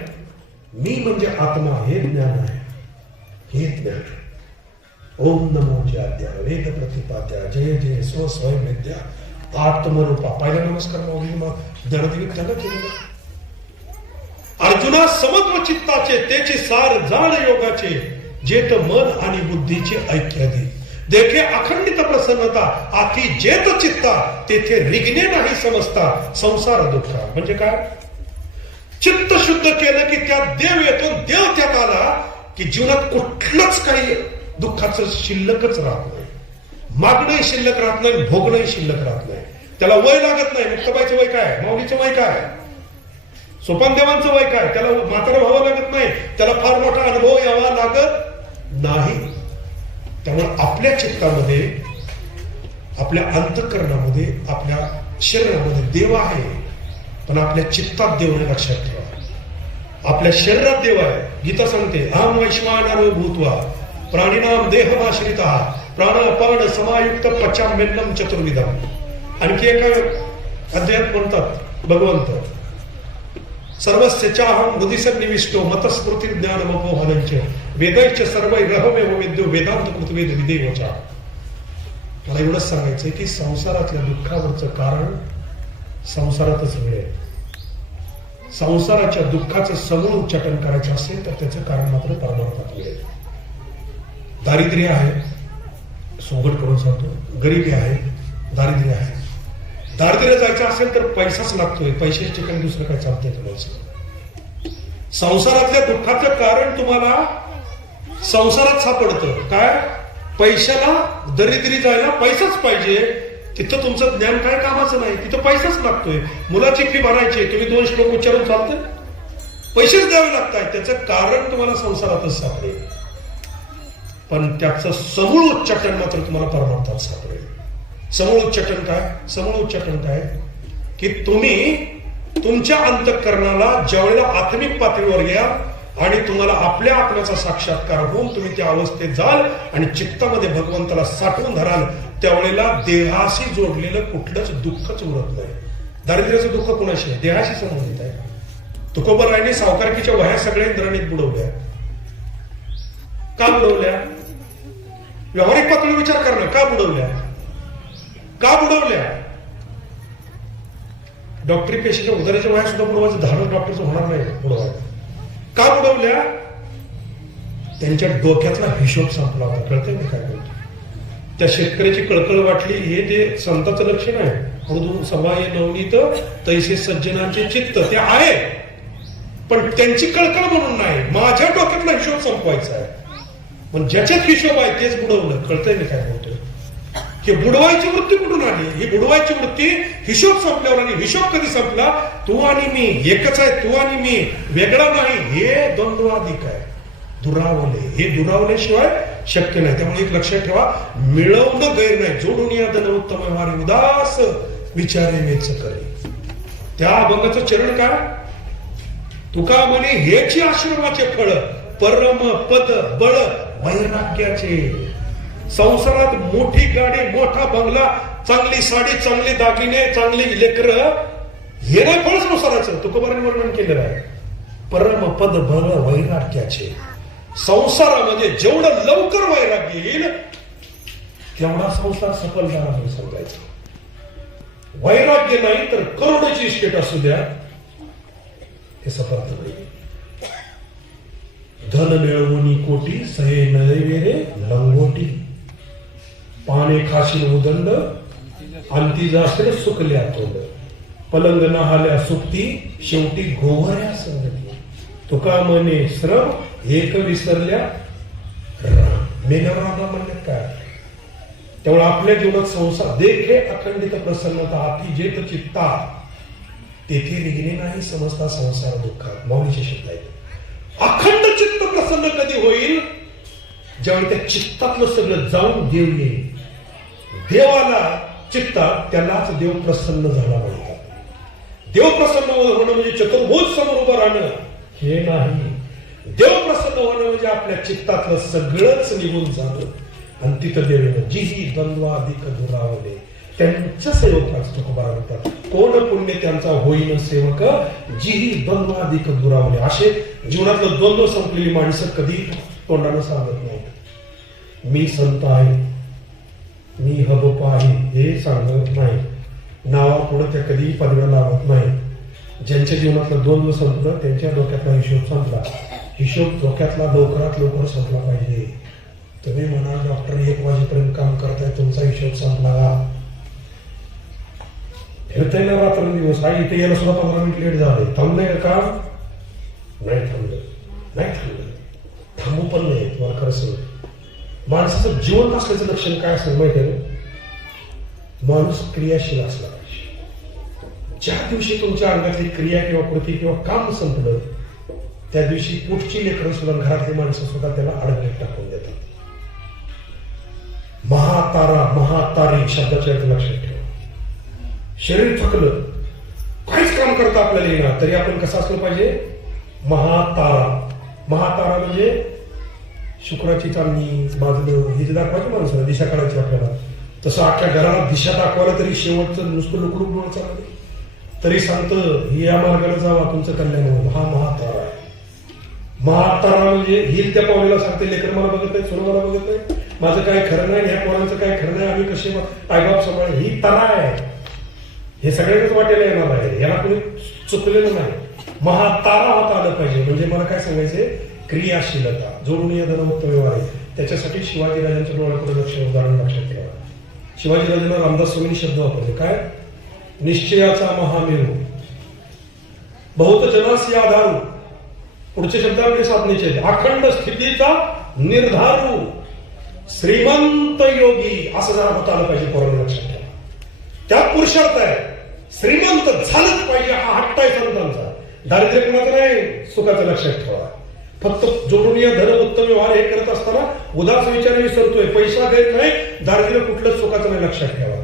मी म्हणजे आत्मा हे ज्ञान आहे. हे ज्ञान. ओम नमो ज्याद्या वेद प्रतिपाद्या जय जय स्व स्वयं विद्या आत्मरूपा. पहिला नमस्कार ज्ञानदेवी त्याला केलेला. अर्जुना समत्व चित्ताचे तेचे सार जाण योगाचे जेत मन आणि बुद्धीचे ऐक्यादी. देखे अखंडित प्रसन्नता आती जेत चित्ता तेथे रिगणे नाही समजता संसार दुःख. म्हणजे काय? चित्त शुद्ध केलं की त्यात देव येतो, देव त्यात आला की जीवनात कुठलंच काही दुःखाचं शिल्लकच राहत नाही. मागणंही शिल्लक राहत नाही, भोगणंही शिल्लक राहत नाही. त्याला वय लागत नाही. मुक्ताबाईचं वय काय? माऊलीचं वय काय? सोपानदेवांचं वय काय? त्याला म्हातारं व्हावं लागत नाही. त्याला फार मोठा अनुभव यावा लागत नाही. त्यामुळे आपल्या चित्तामध्ये, आपल्या अंतःकरणामध्ये, आपल्या शरीरामध्ये देव आहे, पण आपल्या चित्तात देव नाही. लक्षात ठेवा. आपल्या शरीरात देव आहे. गीता सांगते अहम वैश्वानरो भूत्वा प्राणिनाम देहमाश्रिता प्राण अपान समायुक्त पचाम्यन्नम चतुर्विधम. आणखी एका अध्यायात म्हणतात भगवंत सर्वस्य चाहम हृदि सन्निविष्टो मतस्मृती ज्ञानमपोहनंच वेदैश्च सर्वैरहमेव विद्यो वेदांत कृतवेद विदेवचा. मला एवढंच सांगायचंय की संसारातल्या दुःखावरचं कारण संसारातच मिळेल. संसाराच्या दुःखाचं समूळ उच्चाटन करायचं असेल तर त्याचं कारण मात्र परमार्थात मिळेल. दारिद्र्य आहे, सोंगट करून सांगतो, गरिबी आहे, दारिद्र्य आहे. दारिद्र्य जायचं असेल तर पैसाच लागतोय. पैशाच्या ठिकाणी दुसरं काय चालतंय तुम्हाला? संसारातल्या दुःखाचं कारण तुम्हाला संसारात सापडतं. काय? पैशाला दरिद्री जायला पैसाच पाहिजे. तिथं तुमचं ज्ञान काय कामाचं नाही, तिथं पैसाच लागतोय. मुलाची फी भरायची, तुम्ही 2 श्लोक उच्चारून चालतंय? पैसेच द्यावे लागतात. त्याचं कारण तुम्हाला संसारातच सापडेल, पण त्याचं समूळ उच्चाटन मात्र तुम्हाला परमार्थात सापडेल. समूळ उच्चाटन काय? समूळ उच्चाटन काय? की तुम्ही तुमच्या अंतःकरणाला ज्यावेळेला आत्मिक पातळीवर घ्या आणि तुम्हाला आपल्या आत्म्याचा साक्षात्कार होऊन तुम्ही त्या अवस्थेत जाल आणि चित्तामध्ये भगवंताला साठवून धराल, त्यावेळेला देहाशी जोडलेलं कुठलंच दुःखच उरत नाही. दारिद्र्याचं दुःख कुणाशी आहे? देहाशी संबंधित आहे. तुकोबरायांनी सावकारकीच्या वह्या सगळ्या इंद्राणीत बुडवल्या. का बुडवल्या? व्यावहारिक पातळीवर विचार करणं. का बुडवल्या? का बुडवल्या? डॉक्टरी पेशीच्या उदाराच्या वह्या सुद्धा बुडवायचं धारण डॉक्टरचं होणार नाही बुडवायचं. का बुडवल्या? त्यांच्या डोक्यातला हिशोब संपला होता. कळतंय मी काय बोलतो? त्या शेतकऱ्याची कळकळ वाटली. हे जे संतांचं लक्षण आहे, मृदू सभाय नवनीत तैसे सज्जनांचे चित्त, ते आहे, पण त्यांची कळकळ म्हणून नाही. माझ्या डोक्यातला हिशोब संपवायचा आहे. पण ज्याच्यात हिशोब आहे तेच बुडवलं. कळतंय मी काय बोलतोय? की बुडवायची वृत्ती कुठून आली? ही बुडवायची वृत्ती हिशोब संपल्यावर. आणि हिशोब कधी संपला? तू आणि मी एकच आहे. तू आणि मी वेगळा नाही. हे द्वंद्वाधिक आहे, दुरावले. हे दुरावल्याशिवाय शक्य नाही. त्यामुळे एक लक्षात ठेवा, मिळवणं गैर नाही. जोडून या धन उत्तम वारी उदास विचारे मेच करे. त्या अभंगाचं चरण काय? तुका म्हणे हेची आश्रमाचे फळ परम पद बळ वैराग्याचे. संसारात मोठी गाडी, मोठा बंगला, चांगली साडी, चांगली दागिने, चांगली लेकर, हे नाही फळ संसाराचं. तुकोबारांनी वर्णन केलेलं आहे. परम पद बळ वैराग्याचे. संसारामध्ये जेवढं लवकर वैराग्य येईल तेवढा संसार सफल झाला म्हणून समजायचं. वैराग्य नाही तर करोडोची इस्टेट असू द्या, हे सफल होईल. धन मिळवणी कोटी सहे नैवेरे लंगोटी. पाने खाशील उदंड अंती जास्त सुकल्या तोंड. पलंग नहाल्या सुप्ती शेवटी गोवऱ्या संगती. तुका म्हणे श्रम एक विसरल्या मेघराजा म्हणले काय? त्यामुळे आपल्या जीवनात संसार देखे अखंडित प्रसन्नता आती जेत चित्ता तेथे रिगणे नाही समजता संसार दुःखात. मौलीचे शब्द आहेत. अखंड चित्त प्रसन्न कधी होईल? ज्यावेळी त्या चित्तातलं सगळं जाऊन देव येईल. देवाला चित्तात, त्यालाच देव प्रसन्न झाला म्हणतात. देव प्रसन्न होणं म्हणजे चतुर्भुज समोर उभं राहणं हे नाही. देव प्रसन्न होणं म्हणजे आपल्या चित्तातलं सगळंच निघून जाणं आणि तिथं देव येणं. जीही द्वंद्वाधिक दुरावले त्यांच्या सेवकाच तुकोबारा म्हणतात. कोण पुण्य त्यांचा होईन सेवक जीही द्वंद्वाधिक दुरावले. असे जीवनातलं द्वंद्व संपलेली माणसं कधी तोंडानं सांगत नाही. मी संत आहे, मी हबप आहे हे सांगत नाही. नावापुढे त्या कधी पदव्या लावत नाही. ज्यांच्या जीवनातलं द्वंद्व संपलं त्यांच्या डोक्यातला हिशोब संपला. हिशोब डोक्यातला लवकरात लवकर संपला पाहिजे. तुम्ही म्हणा डॉक्टर 1 वाजेपर्यंत काम करताय, तुमचा हिशोब संपला. फिरताय ना रात्रंदिवस. आई इथे यायला सुद्धा 15 मिनिट लेट झाले. थांबलंय का काम? नाही थांबलं. थांबू पण नाही. तुम्हाला खरं सांगू, माणसाचं जिवंत असल्याचं लक्षण काय असेल माहिती आहे? माणूस क्रियाशील असला पाहिजे. ज्या दिवशी तुमच्या अंगातली क्रिया किंवा कृती किंवा काम संपलं, त्या दिवशी पुढची लेकरं सुद्धा, घरातली माणसं सुद्धा त्याला अडगळीत टाकून देतात. महातारी शब्दाच्या अर्थ लक्षात ठेवा. शरीर थकलं, काहीच काम करता आपल्याला येणार, तरी आपण कसं असलं पाहिजे? महातारा म्हणजे शुक्राची चांदणी बाजलं हे जे दाखवायची माणसाला, दिशा काढायची आपल्याला. तसं अख्ख्या घराला दिशा दाखवायला तरी शेवटचं नुसतं लुकडूक डोळं चाललं तरी सांगतं या मार्गाला जावा, तुमचं कल्याण होईल. हा महातारा आहे. महातारा म्हणजे हिल त्या पावलेला सांगते, लेकर मला बघत नाही, सोनं मला बघत नाही, माझं काय खरं नाही, ह्या पोरांचं काय खरं नाही, आम्ही कसे आईबाप सांभाळ. ही तारा आहे. हे सगळ्यांनाच वाटेला येणार आहे, याला कोणी चुकलेलं नाही. महातारा होता आलं पाहिजे. म्हणजे मला काय सांगायचंय? क्रियाशीलता. जोडून या धनमुक्त व्यवहार आहे. त्याच्यासाठी शिवाजीराजांच्या डोळ्याकडे उदाहरण लक्षात ठेवा. शिवाजीराजांना रामदास स्वामींनी शब्द वापरले, काय? निश्चयाचा महामेरू, बहुत जनासी आधारू. पुढचे शब्दांकडे साधण्याचे, अखंड स्थितीचा निर्धारू, श्रीमंत योगी. असं जरा होता आलं पाहिजे. पोरांना लक्षात ठेवा. त्यात पुरुषार्थ आहे. श्रीमंत झालंच पाहिजे हा हट्ट आहे संतांचा. दारिद्र्य कुणाचं नाही, सुखाचं लक्षात ठेवा. फक्त जोडून या धन उत्तम व्यवहार हे करत असताना उदास विचार विसरतोय. पैसा देत नाही, दारिद्र्य कुठलंच सुखाचं नाही, लक्षात ठेवा.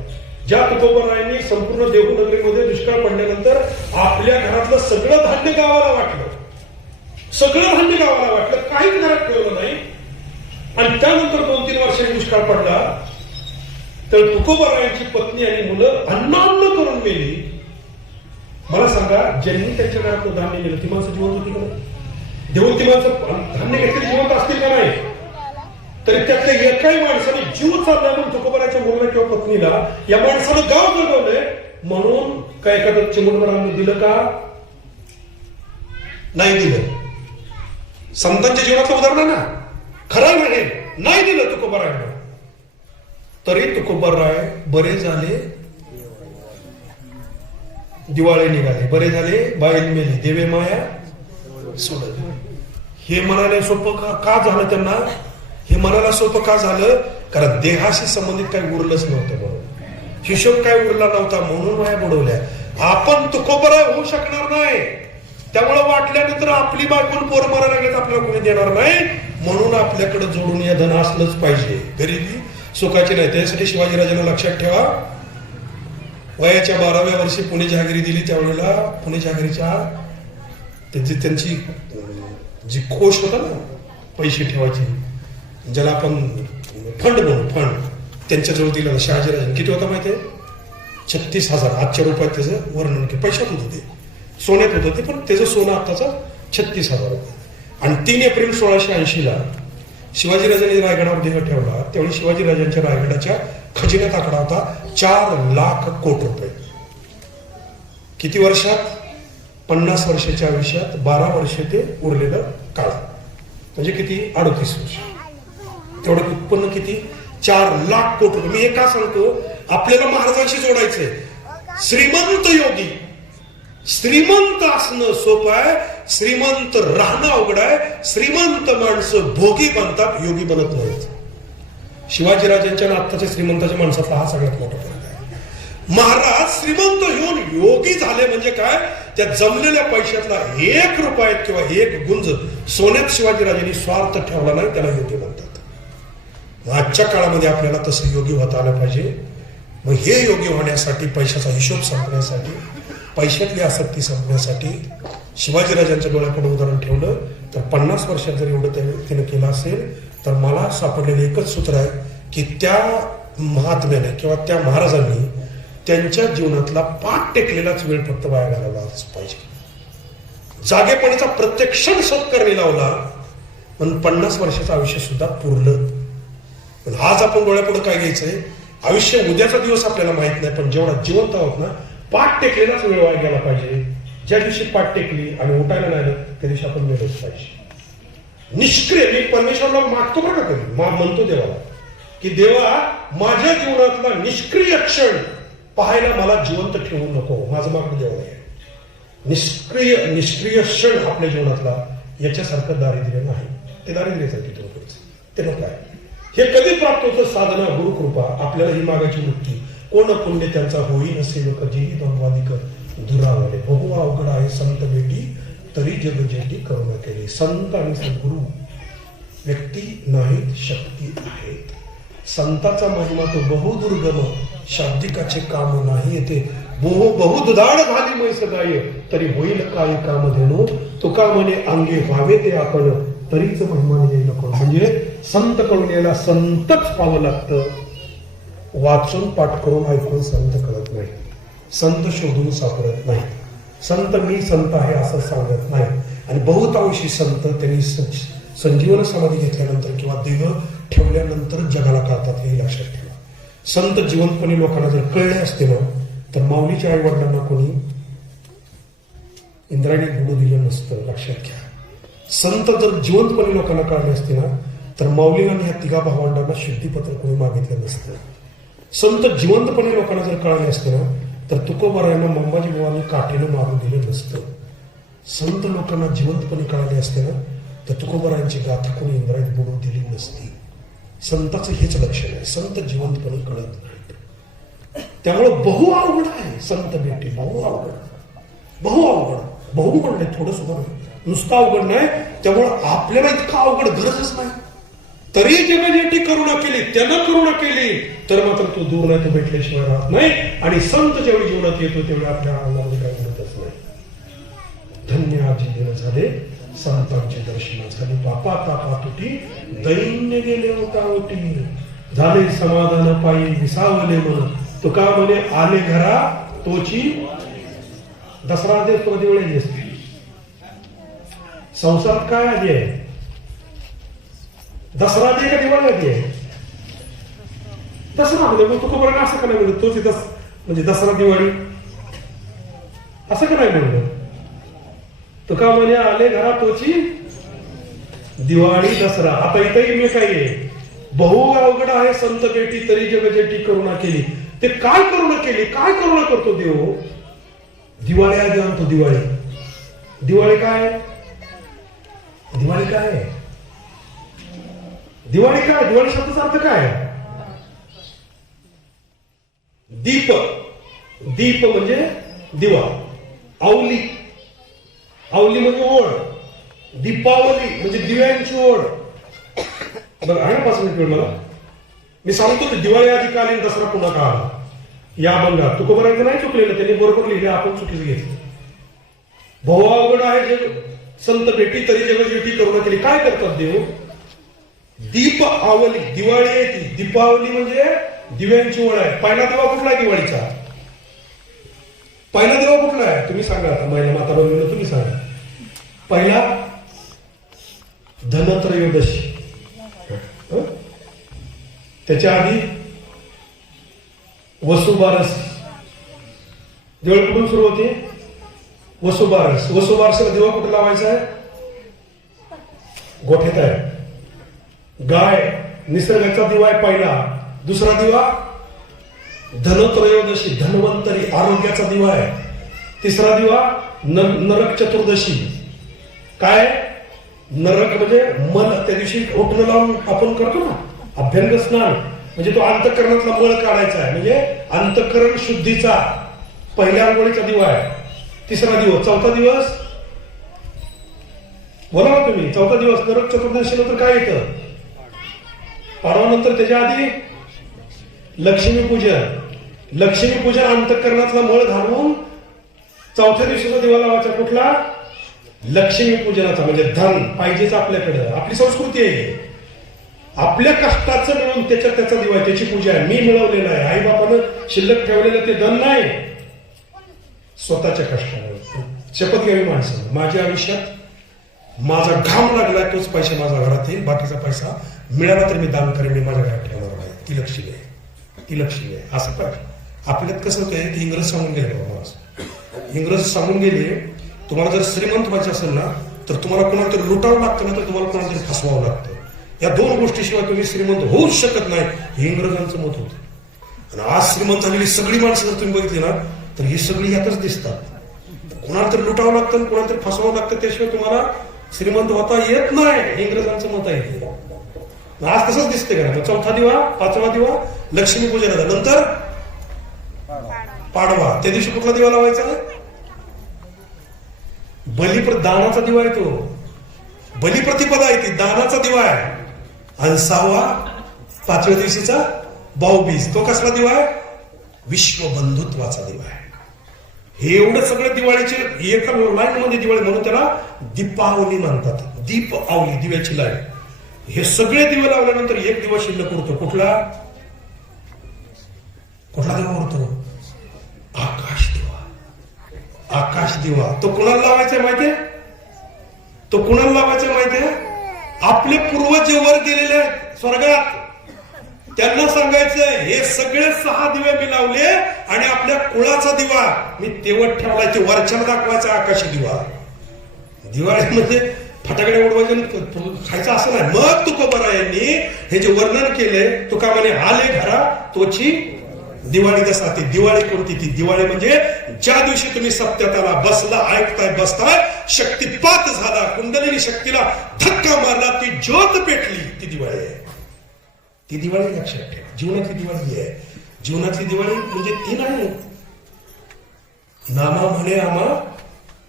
ज्या तुकोबरायांनी संपूर्ण देहूनगरीमध्ये दुष्काळ पडल्यानंतर आपल्या घरातलं सगळं धान्य गावाला वाटलं, काहीच घरात ठेवलं नाही, आणि त्यानंतर 2-3 वर्षांनी दुष्काळ पडला, तर तुकोबरायांची पत्नी आणि मुलं अन्नान्न करून गेली. मला सांगा, ज्यांनी त्यांच्या घरातलं धान्य गेलं ती माणसं जिवंत होती का नाही? देऊन ती माणसं धान्य घेतली जिवंत असतील का नाही? तरी त्यातल्या एकाही माणसाने जीव चालला म्हणून तुकोबराच्या मुलाला किंवा पत्नीला या माणसानं गाव बनवलंय म्हणून काय एखादं चिमुटभरांनी दिलं का? नाही दिलं. संतांच्या जीवनाचं उदाहरण ना, खरं नाही दिलं तुकोबरायांना. तरी तुकोबराय बरे झाले, दिवाळे निघाले, बरे झाले, बाईल मेली, देवे माया सोडली. हे मनाने सोपं का झालं त्यांना? हे मनाला सोपं का झालं? कारण देहाशी संबंधित काही उरलंच नव्हतं म्हणून, हिशोब काय उरला नव्हता म्हणून माया बुडवल्या. आपण तुकोबराय होऊ शकणार नाही. त्यामुळे वाटल्यानंतर आपली बायकोन पोरं मारायला लागेल, आपल्याला कोणी देणार नाही. म्हणून आपल्याकडे जोडून या धन असलंच पाहिजे. गरिबी सुखाची नाही. त्यासाठी शिवाजीराजांना लक्षात ठेवा. वयाच्या 12व्या वर्षी पुणे जहागिरी दिली, त्यावेळेला पुणे जहागिरीच्या त्यांची जी कोश होता ना पैसे ठेवायची, ज्याला आपण फंड म्हणू, फंड त्यांच्याजवळ दिला शहाजीराजांनी. किती होता माहितीये? 36,000. आजच्या रुपयात त्याचं वर्णन केलं. पैशात होतं ते, सोन्यात होतं ते, पण त्याचं सोनं आत्ताचं 36,000 रुपये. आणि 3 एप्रिल 1680 शिवाजीराजांनी रायगडावर देह ठेवला. त्यावेळी शिवाजीराजांच्या रायगडाच्या खजिन्यात आकडा होता 4 लाख कोटी रुपये. किती वर्षात? 50 वर्षाच्या आयुष्यात 12 वर्ष ते उरलेलं काळ, म्हणजे किती? 38 वर्ष. तेवढं उत्पन्न किती? 4 लाख कोटी रुपये. मी हे का सांगतो? आपल्याला महाराजांशी जोडायचंय. श्रीमंत योगी, श्रीमंत असणं सोपं आहे, श्रीमंत राहणं अवघड आहे. श्रीमंत माणसं भोगी बनतात, योगी बनत नाहीत. शिवाजीराजांच्या आत्ताच्या श्रीमंताच्या माणसातला हा सगळ्यात मोठा फरक आहे. महाराज श्रीमंत होऊन योगी झाले म्हणजे काय? त्या जमलेल्या पैशातला 1 रुपयात किंवा 1 गुंज सोन्यात शिवाजीराजांनी स्वार्थ ठेवला नाही, त्याला योगी म्हणतात. आजच्या काळामध्ये आपल्याला तसं योगी होता आलं पाहिजे. मग हे योगी होण्यासाठी, पैशाचा हिशोब संपण्यासाठी, पैशातली आसक्ती संपण्यासाठी शिवाजीराजांच्या डोळ्यापुढे उदाहरण ठेवलं तर 50 वर्षात जर एवढं त्याने केलं असेल तर मला सापडलेलं एकच सूत्र आहे की त्या महात्म्याने किंवा त्या महाराजांनी त्यांच्या जीवनातला पाठ टेकलेलाच वेळ फक्त वाया घालवलाच पाहिजे. जागेपणाचा प्रत्येक क्षण सत्कारणी लावला पण 50 वर्षाचं आयुष्य सुद्धा पुरलं. पण आज आपण डोळ्यापुढे काय घ्यायचंय? आयुष्य उद्याचा दिवस आपल्याला माहित नाही, पण जेवढा जिवंत आहोत ना, पाठ टेकलेलाच वेळ वाया गेला पाहिजे. ज्या दिवशी पाठ टेकली आणि उठायला नाही त्या दिवशी आपण मेलोच पाहिजे. निष्क्रिय. मी परमेश्वरला मागतो बरं का कधी, म्हणतो देवाला की देवा माझ्या जीवनातला निष्क्रिय क्षण पाहायला मला जिवंत ठेवू नको. माझं मागणं देवाला आहे. निष्क्रिय क्षण आपल्या जीवनातला याच्यासारखं दारिद्र्य नाही. ते दारिद्र्यासाठी ते नको आहे. हे कधी प्राप्त होतं? साधना, गुरुकृपा. आपल्याला ही मागायची वृत्ती. कोण पुण्य त्यांचा होईन सेवक जेही द्वंद्वादिक दुरावले. बहु अवघड आहे संत भेटी तरी जग जेठी करुणा केली. संत आणि सद्गुरु व्यक्ती नाहीत, शक्ती आहेत. संताचा महिमा तो बहुदुर्गम, शाब्दिकाचे काम नाही येते. बहुदुधाड झाली मैस गाय तरी होईल काय काम धेनो. तुका म्हणे अंगे व्हावे ते आपण तरीच महिमा येईल कोण. म्हणजे संत करून यायला संतच पाहावं लागतं. वाचून पाठ करून ऐकून संत कळत नाही. संत शोधून सापडत नाही. संत मी संत आहे असं सांगत नाही. आणि बहुतांशी संत त्यांनी संजीवन समाधी घेतल्यानंतर किंवा देह ठेवल्यानंतर जगाला कळतात. हे लक्षात ठेवा. संत जिवंतपणे लोकांना जर कळले असते ना तर माऊलीच्या आई वडिलांना कोणी इंद्रायणी गुण दिलं नसतं. लक्षात घ्या. संत जर जिवंतपणे लोकांना कळले असते ना तर माऊलींना ह्या तिघा भावंडांना शुद्धीपत्र कोणी मागितलं नसतं. संत जिवंतपणे लोकांना जर कळले असते ना तर तुकोबारायांना मंबाजी बुवांनी काठीनं मारून दिलं नसतं. संत लोकांना जिवंतपणे कळले असते ना तर तुकोबारायांची गाथा कोणी इंद्रायणी बुडवून दिली नसती. संताचं हेच लक्षण आहे. संत जिवंतपणे कळत नाहीत. त्यामुळं बहु अवघड आहे संत भेटी. बहु म्हणले थोडं सुद्धा नाही. नुसतं अवघड नाही. त्यामुळं आपल्याला इतकं अवघड गरजच नाही. तरी जगजेठी करुणा केली, त्यानं करुणा केली तर मात्र तो दूर नाही, तो भेटल्याशिवाय राहत नाही. आणि संत जेवढी जीवनात येतो तेवढ्या आपल्या आनंदामध्ये काही मिळतच नाही. धन्य आजी दिन झाले, संतांची दर्शन झाली. पापा तापा तुटी दैन्य गेले होती. झाले समाधान पायी विसावले मन. तुका म्हणे आले घरा तोची दसरा दे दिवाळी असते. संसारात काय आधी आहे? दसरा दे का दिवाळी आधी आहे? दसरा म्हणजे मग तुका बरं असं का नाही म्हणत? तोची म्हणजे दसरा दिवाळी असं का नाही म्हणलं? तुका म्हणे आले घरा तोची दिवाळी दसरा. आता इथंही मी काय आहे? बहु अवघड आहे संत भेटी तरी जगजेठी करुणा केली. ते काय करुणा केली? काय करुणा करतो देव? दिवाळी आधी आणतो. दिवाळी काय? दिवाळी काय? दिवाळी काय? दिवाळी शब्दाचा अर्थ काय? दीप म्हणजे दिवा. आवली म्हणजे ओढ. दीपावली म्हणजे दिव्यांची ओढ. बरं आहे ना? 5 मिनिट वेळ मला. मी सांगतो ते दिवाळी आधी का आली, दसरा पुन्हा का आला. या बंगाल तुकोबारांचं नाही चुकलेलं, त्यांनी बरोबर लिहिले, आपण चुकीचं घेतलं. बहु अवघड आहे जे संत भेटी तरी जगजेठी करुणा केली. काय करतात देव? दीप आवली. दिवाळी आहे ती. दीपावली म्हणजे दिव्यांची ओढ आहे. पहिला दिवा कुठला आहे दिवाळीचा? पहिला दिवा कुठला आहे? तुम्ही सांगा. आता महिला माता बहिणीला तुम्ही सांगा. पहिला धनत्रयोदशी. त्याच्या आधी वसुबारस. दिवाळी कुठून सुरू होते? वसुबारस. वसुबारसला दिवा कुठे लावायचा आहे? गोठ्यात आहे. गाय निसर्गाचा दिवा आहे पहिला. दुसरा दिवा धनत्रयोदशी, धन्वंतरी, आरोग्याचा दिवा आहे. तिसरा दिवा नरक चतुर्दशी. काय? नरक म्हणजे मल. त्या दिवशी ओटणं लावून आपण करतो ना अभ्यंग स्नान, म्हणजे तो अंतःकरणातला मळ काढायचा आहे. म्हणजे अंतःकरण शुद्धीचा पहिल्या आंघोळीचा दिवा आहे. तिसरा दिवस. चौथा दिवस बोला ना तुम्ही. चौथा दिवस नरक चतुर्दशी नंतर काय येतं? पाडवानंतर त्याच्या आधी लक्ष्मीपूजन. लक्ष्मीपूजन अंतःकरणातला मळ घालून चौथ्या दिवशीचा दिवा लावायचा. कुठला? लक्ष्मीपूजनाचा. म्हणजे धन पाहिजेच आपल्याकडे. आपली संस्कृती आहे. आपल्या कष्टाचं मिळून त्याचा दिवा, त्याची पूजा आहे. मी मिळवलेलं आहे. आई बापानं शिल्लक ठेवलेलं ते धन नाही, स्वतःच्या कष्टाने. शपथ घ्यावी माणसं, माझ्या आयुष्यात माझा घाम लागलाय तोच पैसा माझ्या घरात येईल. बाकीचा पैसा मिळाला तर मी दान करेन, मी माझ्या घरात ठेवणार आहे. ती लक्ष्मी आहे. ती लक्ष्मी आहे. असं पाहिजे. आपल्यात कसं होतंय की इंग्रज सांगून गेले बाबा. इंग्रज सांगून गेले तुम्हाला जर श्रीमंत व्हायचं असेल ना तर तुम्हाला कोणाला तरी लुटावं लागतं ना, तर तुम्हाला कोणाला तरी फसवावं लागतं. या दोन गोष्टीशिवाय तुम्ही श्रीमंत होऊच शकत नाही, हे इंग्रजांचं मत होतं. आणि आज श्रीमंत झालेली सगळी माणसं जर तुम्ही बघितली ना, तर ही सगळी यातच दिसतात. कोणाला तरी लुटावं लागतं, कोणाला तरी फसवावं लागतं, त्याशिवाय तुम्हाला श्रीमंत होता येत नाही, हे इंग्रजांचं मत आहे. आज तसंच दिसते का? चौथा दिवा, पाचवा दिवा लक्ष्मी पूजनाचा, नंतर पाडवा. त्या दिवशी कुठला दिवा लावायचा? दानाचा दिवा आहे तो. बलिप्रतिपदा आहे ती, दानाचा दिवा आहे. आणि सहावा पाचव्या दिवशीचा भाऊबीज, तो कसला दिवा आहे? विश्वबंधुत्वाचा दिवा आहे. हे एवढं सगळं दिवाळीचे एका लाईन मध्ये दिवाळी, म्हणून त्याला दीपावली म्हणतात. दीप आवली, दिव्याची लाईन. हे सगळे दिवे लावल्यानंतर एक दिवा शिल्लक उरतो. कुठला दिवा उरतो? आकाश दिवा. आकाश दिवा तो कुणाला लावायचा माहितीये? तो कुणाला लावायचा माहितीये? आपले पूर्वज जे वर गेलेले आहेत स्वर्गात, त्यांना सांगायचं हे सगळे 6 दिवे मी लावले आणि आपल्या कुळाचा दिवा मी तेवढ ठेवलाय, ते वरच्याला दाखवायचा आकाशी दिवा. दिवाळीमध्ये फटाकडे उडवायचे खायचं असं नाही. मग तुकोबारायांनी हे जे वर्णन केले, तुका म्हणे आले घरा तोची दिवाळी. दसरा. ती दिवाळी कोणती? ती दिवाळी म्हणजे ज्या दिवशी तुम्ही सप्त्याला बसला, ऐकताय, बसताय, शक्तिपात झाला, कुंडलिनी शक्तीला धक्का मारला, ती ज्योत पेटली, ती दिवाळी आहे. ती दिवाळी लक्षात ठेवा. जीवनातली दिवाळी आहे. जीवनातली दिवाळी म्हणजे ती नाही. नामा म्हणे आम्हा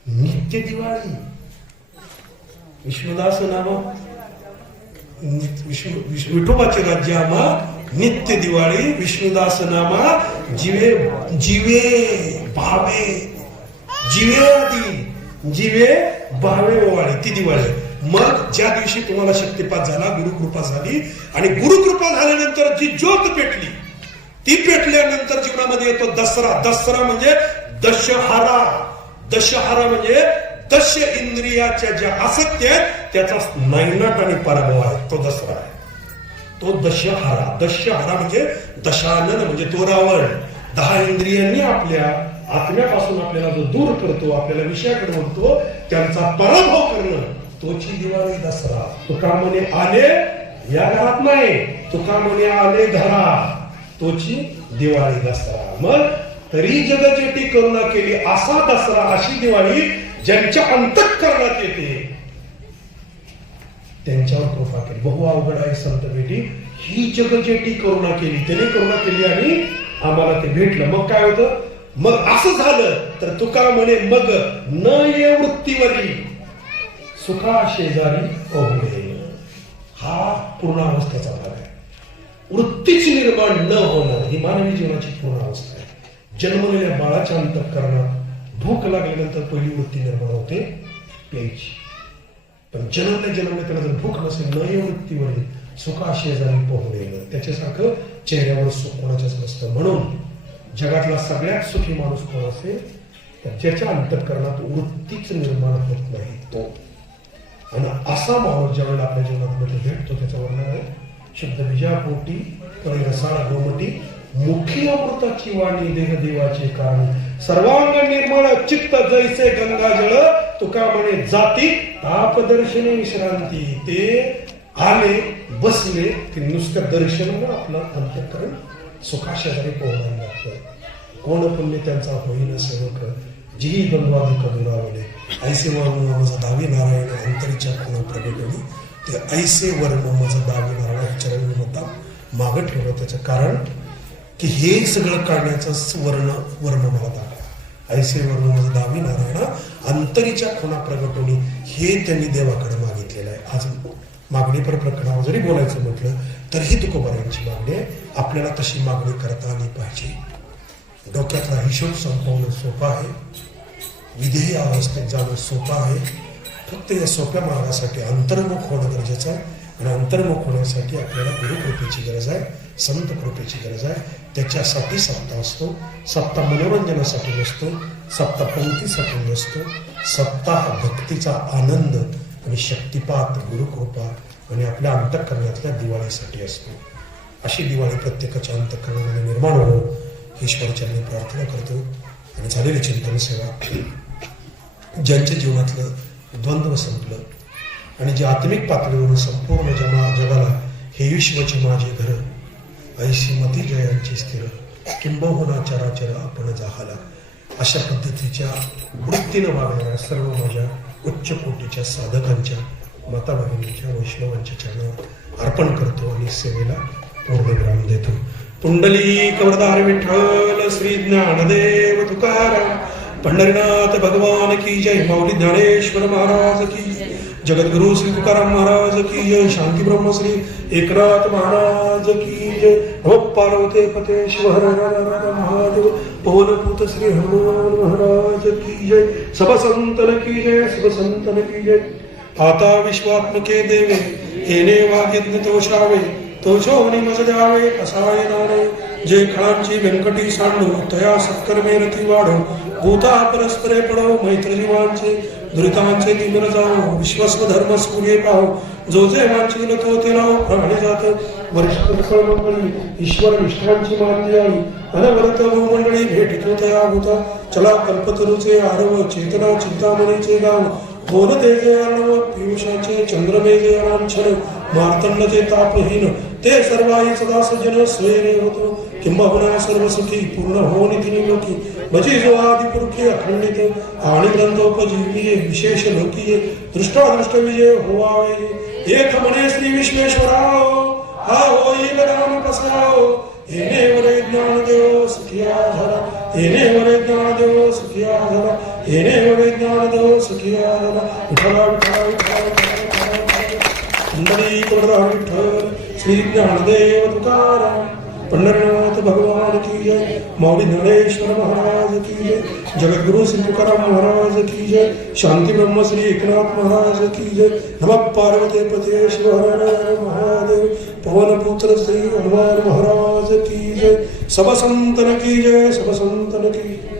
नित्य दिवाळी. विष्णुदास नामा विठोबाचे राज्य आम्हा नित्य दिवाळी. विष्णुदास नामा जीवे जीवे भावे, जीवे आधी जीवे भावे ओवाळी, ती दिवाळी. मग ज्या दिवशी तुम्हाला शक्तिपात झाला, गुरुकृपा झाली, आणि गुरुकृपा झाल्यानंतर जी ज्योत पेटली, ती पेटल्यानंतर जीवनामध्ये येतो दसरा. दसरा म्हणजे दशहरा. दशहरा म्हणजे दश इंद्रियाच्या ज्या असत्य आहेत त्याचा नायनाट आणि पराभव आहे, तो दसरा आहे. तो दशहरा. दशहरा म्हणजे दशानन, म्हणजे तो रावण. 10 इंद्रियांनी आपल्या आत्म्यापासून आपल्याला जो दूर करतो, आपल्याला विषयाकडे ओढतो, त्यांचा पराभव करणं, तोची दिवाळी दसरा. तुका म्हणे आले या घरात नाही, तुका म्हणे आले घरात, तोची दिवाळी दसरा. मग तरी जगजेटी करुणा केली, असा दसरा, अशी दिवाळी ज्यांच्या अंतःकरणात येते त्यांच्यावर कृपा केली. बहु अवघड आहे संत बेटी, ही जगजेटी करुणा केली, त्याने करुणा केली आणि आम्हाला ते भेटलं. मग काय होतं? मग असं झालं तर तुका म्हणे मग न ये वृत्तीवरी सुखा शेजारी ओढे. हा पूर्ण अवस्थेचा भाग आहे. वृत्तीची निर्माण न होणं ही मानवी जीवनाची पूर्ण अवस्था आहे. जन्मलेल्या बाळाच्या अंतःकरणात भूक लागल्यानंतर पहिली वृत्ती निर्माण होते प्यायची. पण जन्मले त्याला जर भूक नसेल, न ये वृत्तीवरील सुखा शेजारी पोहणे, त्याच्यासारखं चेहऱ्यावर सुख कोणाच्याच नसतं. म्हणून जगातला सगळ्यात सुखी माणूस कोण असेल तर ज्याच्या अंतःकरणात वृत्तीच निर्माण होत नाही तो. आणि असा माणूस ज्यावेळेला आपल्या जीवनात भेटतो त्याचं वर्णन आहे शुद्ध बीजापोटी परी रसाळ गोमटी मुखी अमृताची वाणी देह देवाचे कारण सर्वांग निर्मळ चित्त जैसे गंगाजळ. तुका म्हणे जाती तापदर्शने विश्रांती. ते आले बसले की नुसतं दर्शनानं आपलं अंतःकरण सुखाशेजारी पोहोचायला लागतं. कोण पुण्य त्यांचा होईन सेवक जी द्वंद्वाधिक दुरावले. ऐसे वर्म मज दावी नारायण अंतरीच्या कोण प्रगटली. ते ऐसे वर्म मज दावी नारायण चरण होता मागं ठेवलं. त्याचं कारण की हे सगळं काढण्याचं वर्म मला दाखवा. ऐसे वर्म मज दावी नारायण अंतरीच्या खुणा प्रगटवणी, हे त्यांनी देवाकडे मागितलेलं आहे. आज मागणी पर प्रकरणावर जरी बोलायचं म्हटलं तरीही तुकोबारायांची मागणी आहे. आपल्याला तशी मागणी करता आली पाहिजे. डोक्यातला हिशोब संपवणं सोपं आहे, विधेयी अवस्थेत जाणं सोपं आहे. फक्त या सोप्या मार्गासाठी अंतर्मुख होणं गरजेचं आहे. आणि अंतर्मुख होण्यासाठी आपल्याला गुरुकृपेची गरज आहे, संत कृपेची गरज आहे. त्याच्यासाठी सप्ताह असतो. सप्ताह मनोरंजनासाठी नसतो, सप्ताह पंक्तीसाठी नसतो. सप्ताह भक्तीचा आनंद आणि शक्तिपात, गुरुकृपा आणि आपल्या अंतःकरणातल्या दिवाळीसाठी असतो. अशी दिवाळी प्रत्येकाच्या अंतःकरणामध्ये निर्माण हो, ईश्वरचरणी प्रार्थना करतो. आणि झालेली चिंतन सेवा ज्यांच्या जीवनातलं द्वंद्व संपलं आणि जे आत्मिक पातळीवरून संपूर्ण जगाला हे विश्वची माझी घर ऐशी मती जयांची स्थिर किंबहुना चराचर आपण जाहाला अशा पद्धतीच्या वृत्तीनं वागणाऱ्या सर्व माझ्या उच्च कोटीच्या साधकांच्या माता भगिनीच्या वैष्णवांच्या चरणावर अर्पण करतो आणि सेवेला पूर्णविराम देतो. पुंडली कवरदार विठ्ठल श्री ज्ञानदेव तुकाराम पंढरीनाथ भगवान की जय. माऊली ज्ञानेश्वर महाराज की जय. जगद्गुरु श्री तुकाराम महाराज की जय. शांती ब्रह्म श्री एकनाथ महाराज की जय. नमः पार्वते पते शिव हर हर महादेव. पवनपुत श्री हनुमान महाराज की जय. सब संतन की जय. सब संतन की जय. आता विश्वात्मके देवे येणे वागिज्ञ तोषावे तोषोनी मज द्यावे कसाय नाणे. जे खळांची व्यंकटी सांडो तया सत्कर्मे रती वाढो. भूता परस्परे पडो मैत्र जीवांचे दुरितांचे निमर जाओ. विश्वस्व धर्म सूर्ये पाहो जो जे वांचिल तो ते लावो. प्राणी जात वरिष्ठ मंडळी ईश्वर निष्ठांची मानली आई अनवरत भूमंडळी भेटितो तया भूता. चला कल्पतरूचे आरव चेतना चिंतामणीचे गाव. बोल तेजे अर्णव पियुषाचे चंद्रमेजे अनांछन. मार्तंडचे तापहीन ते सर्वाई सदा सज्जन स्वेरे होतो. किंबहुना सर्व सुखी पूर्ण हो नितीन लोकी. भजी जो आदि पुरखी अखंडित आणि ग्रंथोपजीवीये विशेष लोकीये. दृष्टादृष्ट विजय होवावे एक म्हणे श्री विश्वेश्वराव. हा होईल राम कसाव. येणे वरे ज्ञानदेव सुखिया झाला. येणे वरे ज्ञानदेव सुखिया झाला. येणे वरे ज्ञानदेव सुखिया झाला. विठ्ठला विठ्ठला विठ्ठला विठ्ठला. पंढरी कवरदार विठ्ठल श्री ज्ञानदेव तुकाराम पंढरीनाथ भगवान की जय. माऊली ज्ञानेश्वर महाराज की जय. जगद्गुरु श्री तुकाराम महाराज की जय. शांती ब्रह्म श्री एकनाथ महाराज की जय. नमः पार्वते पते शिव हर हर महादेव. पवनपुत्र श्री हनुमान महाराज की जय. सब संतन की जय. सब संतन की जय.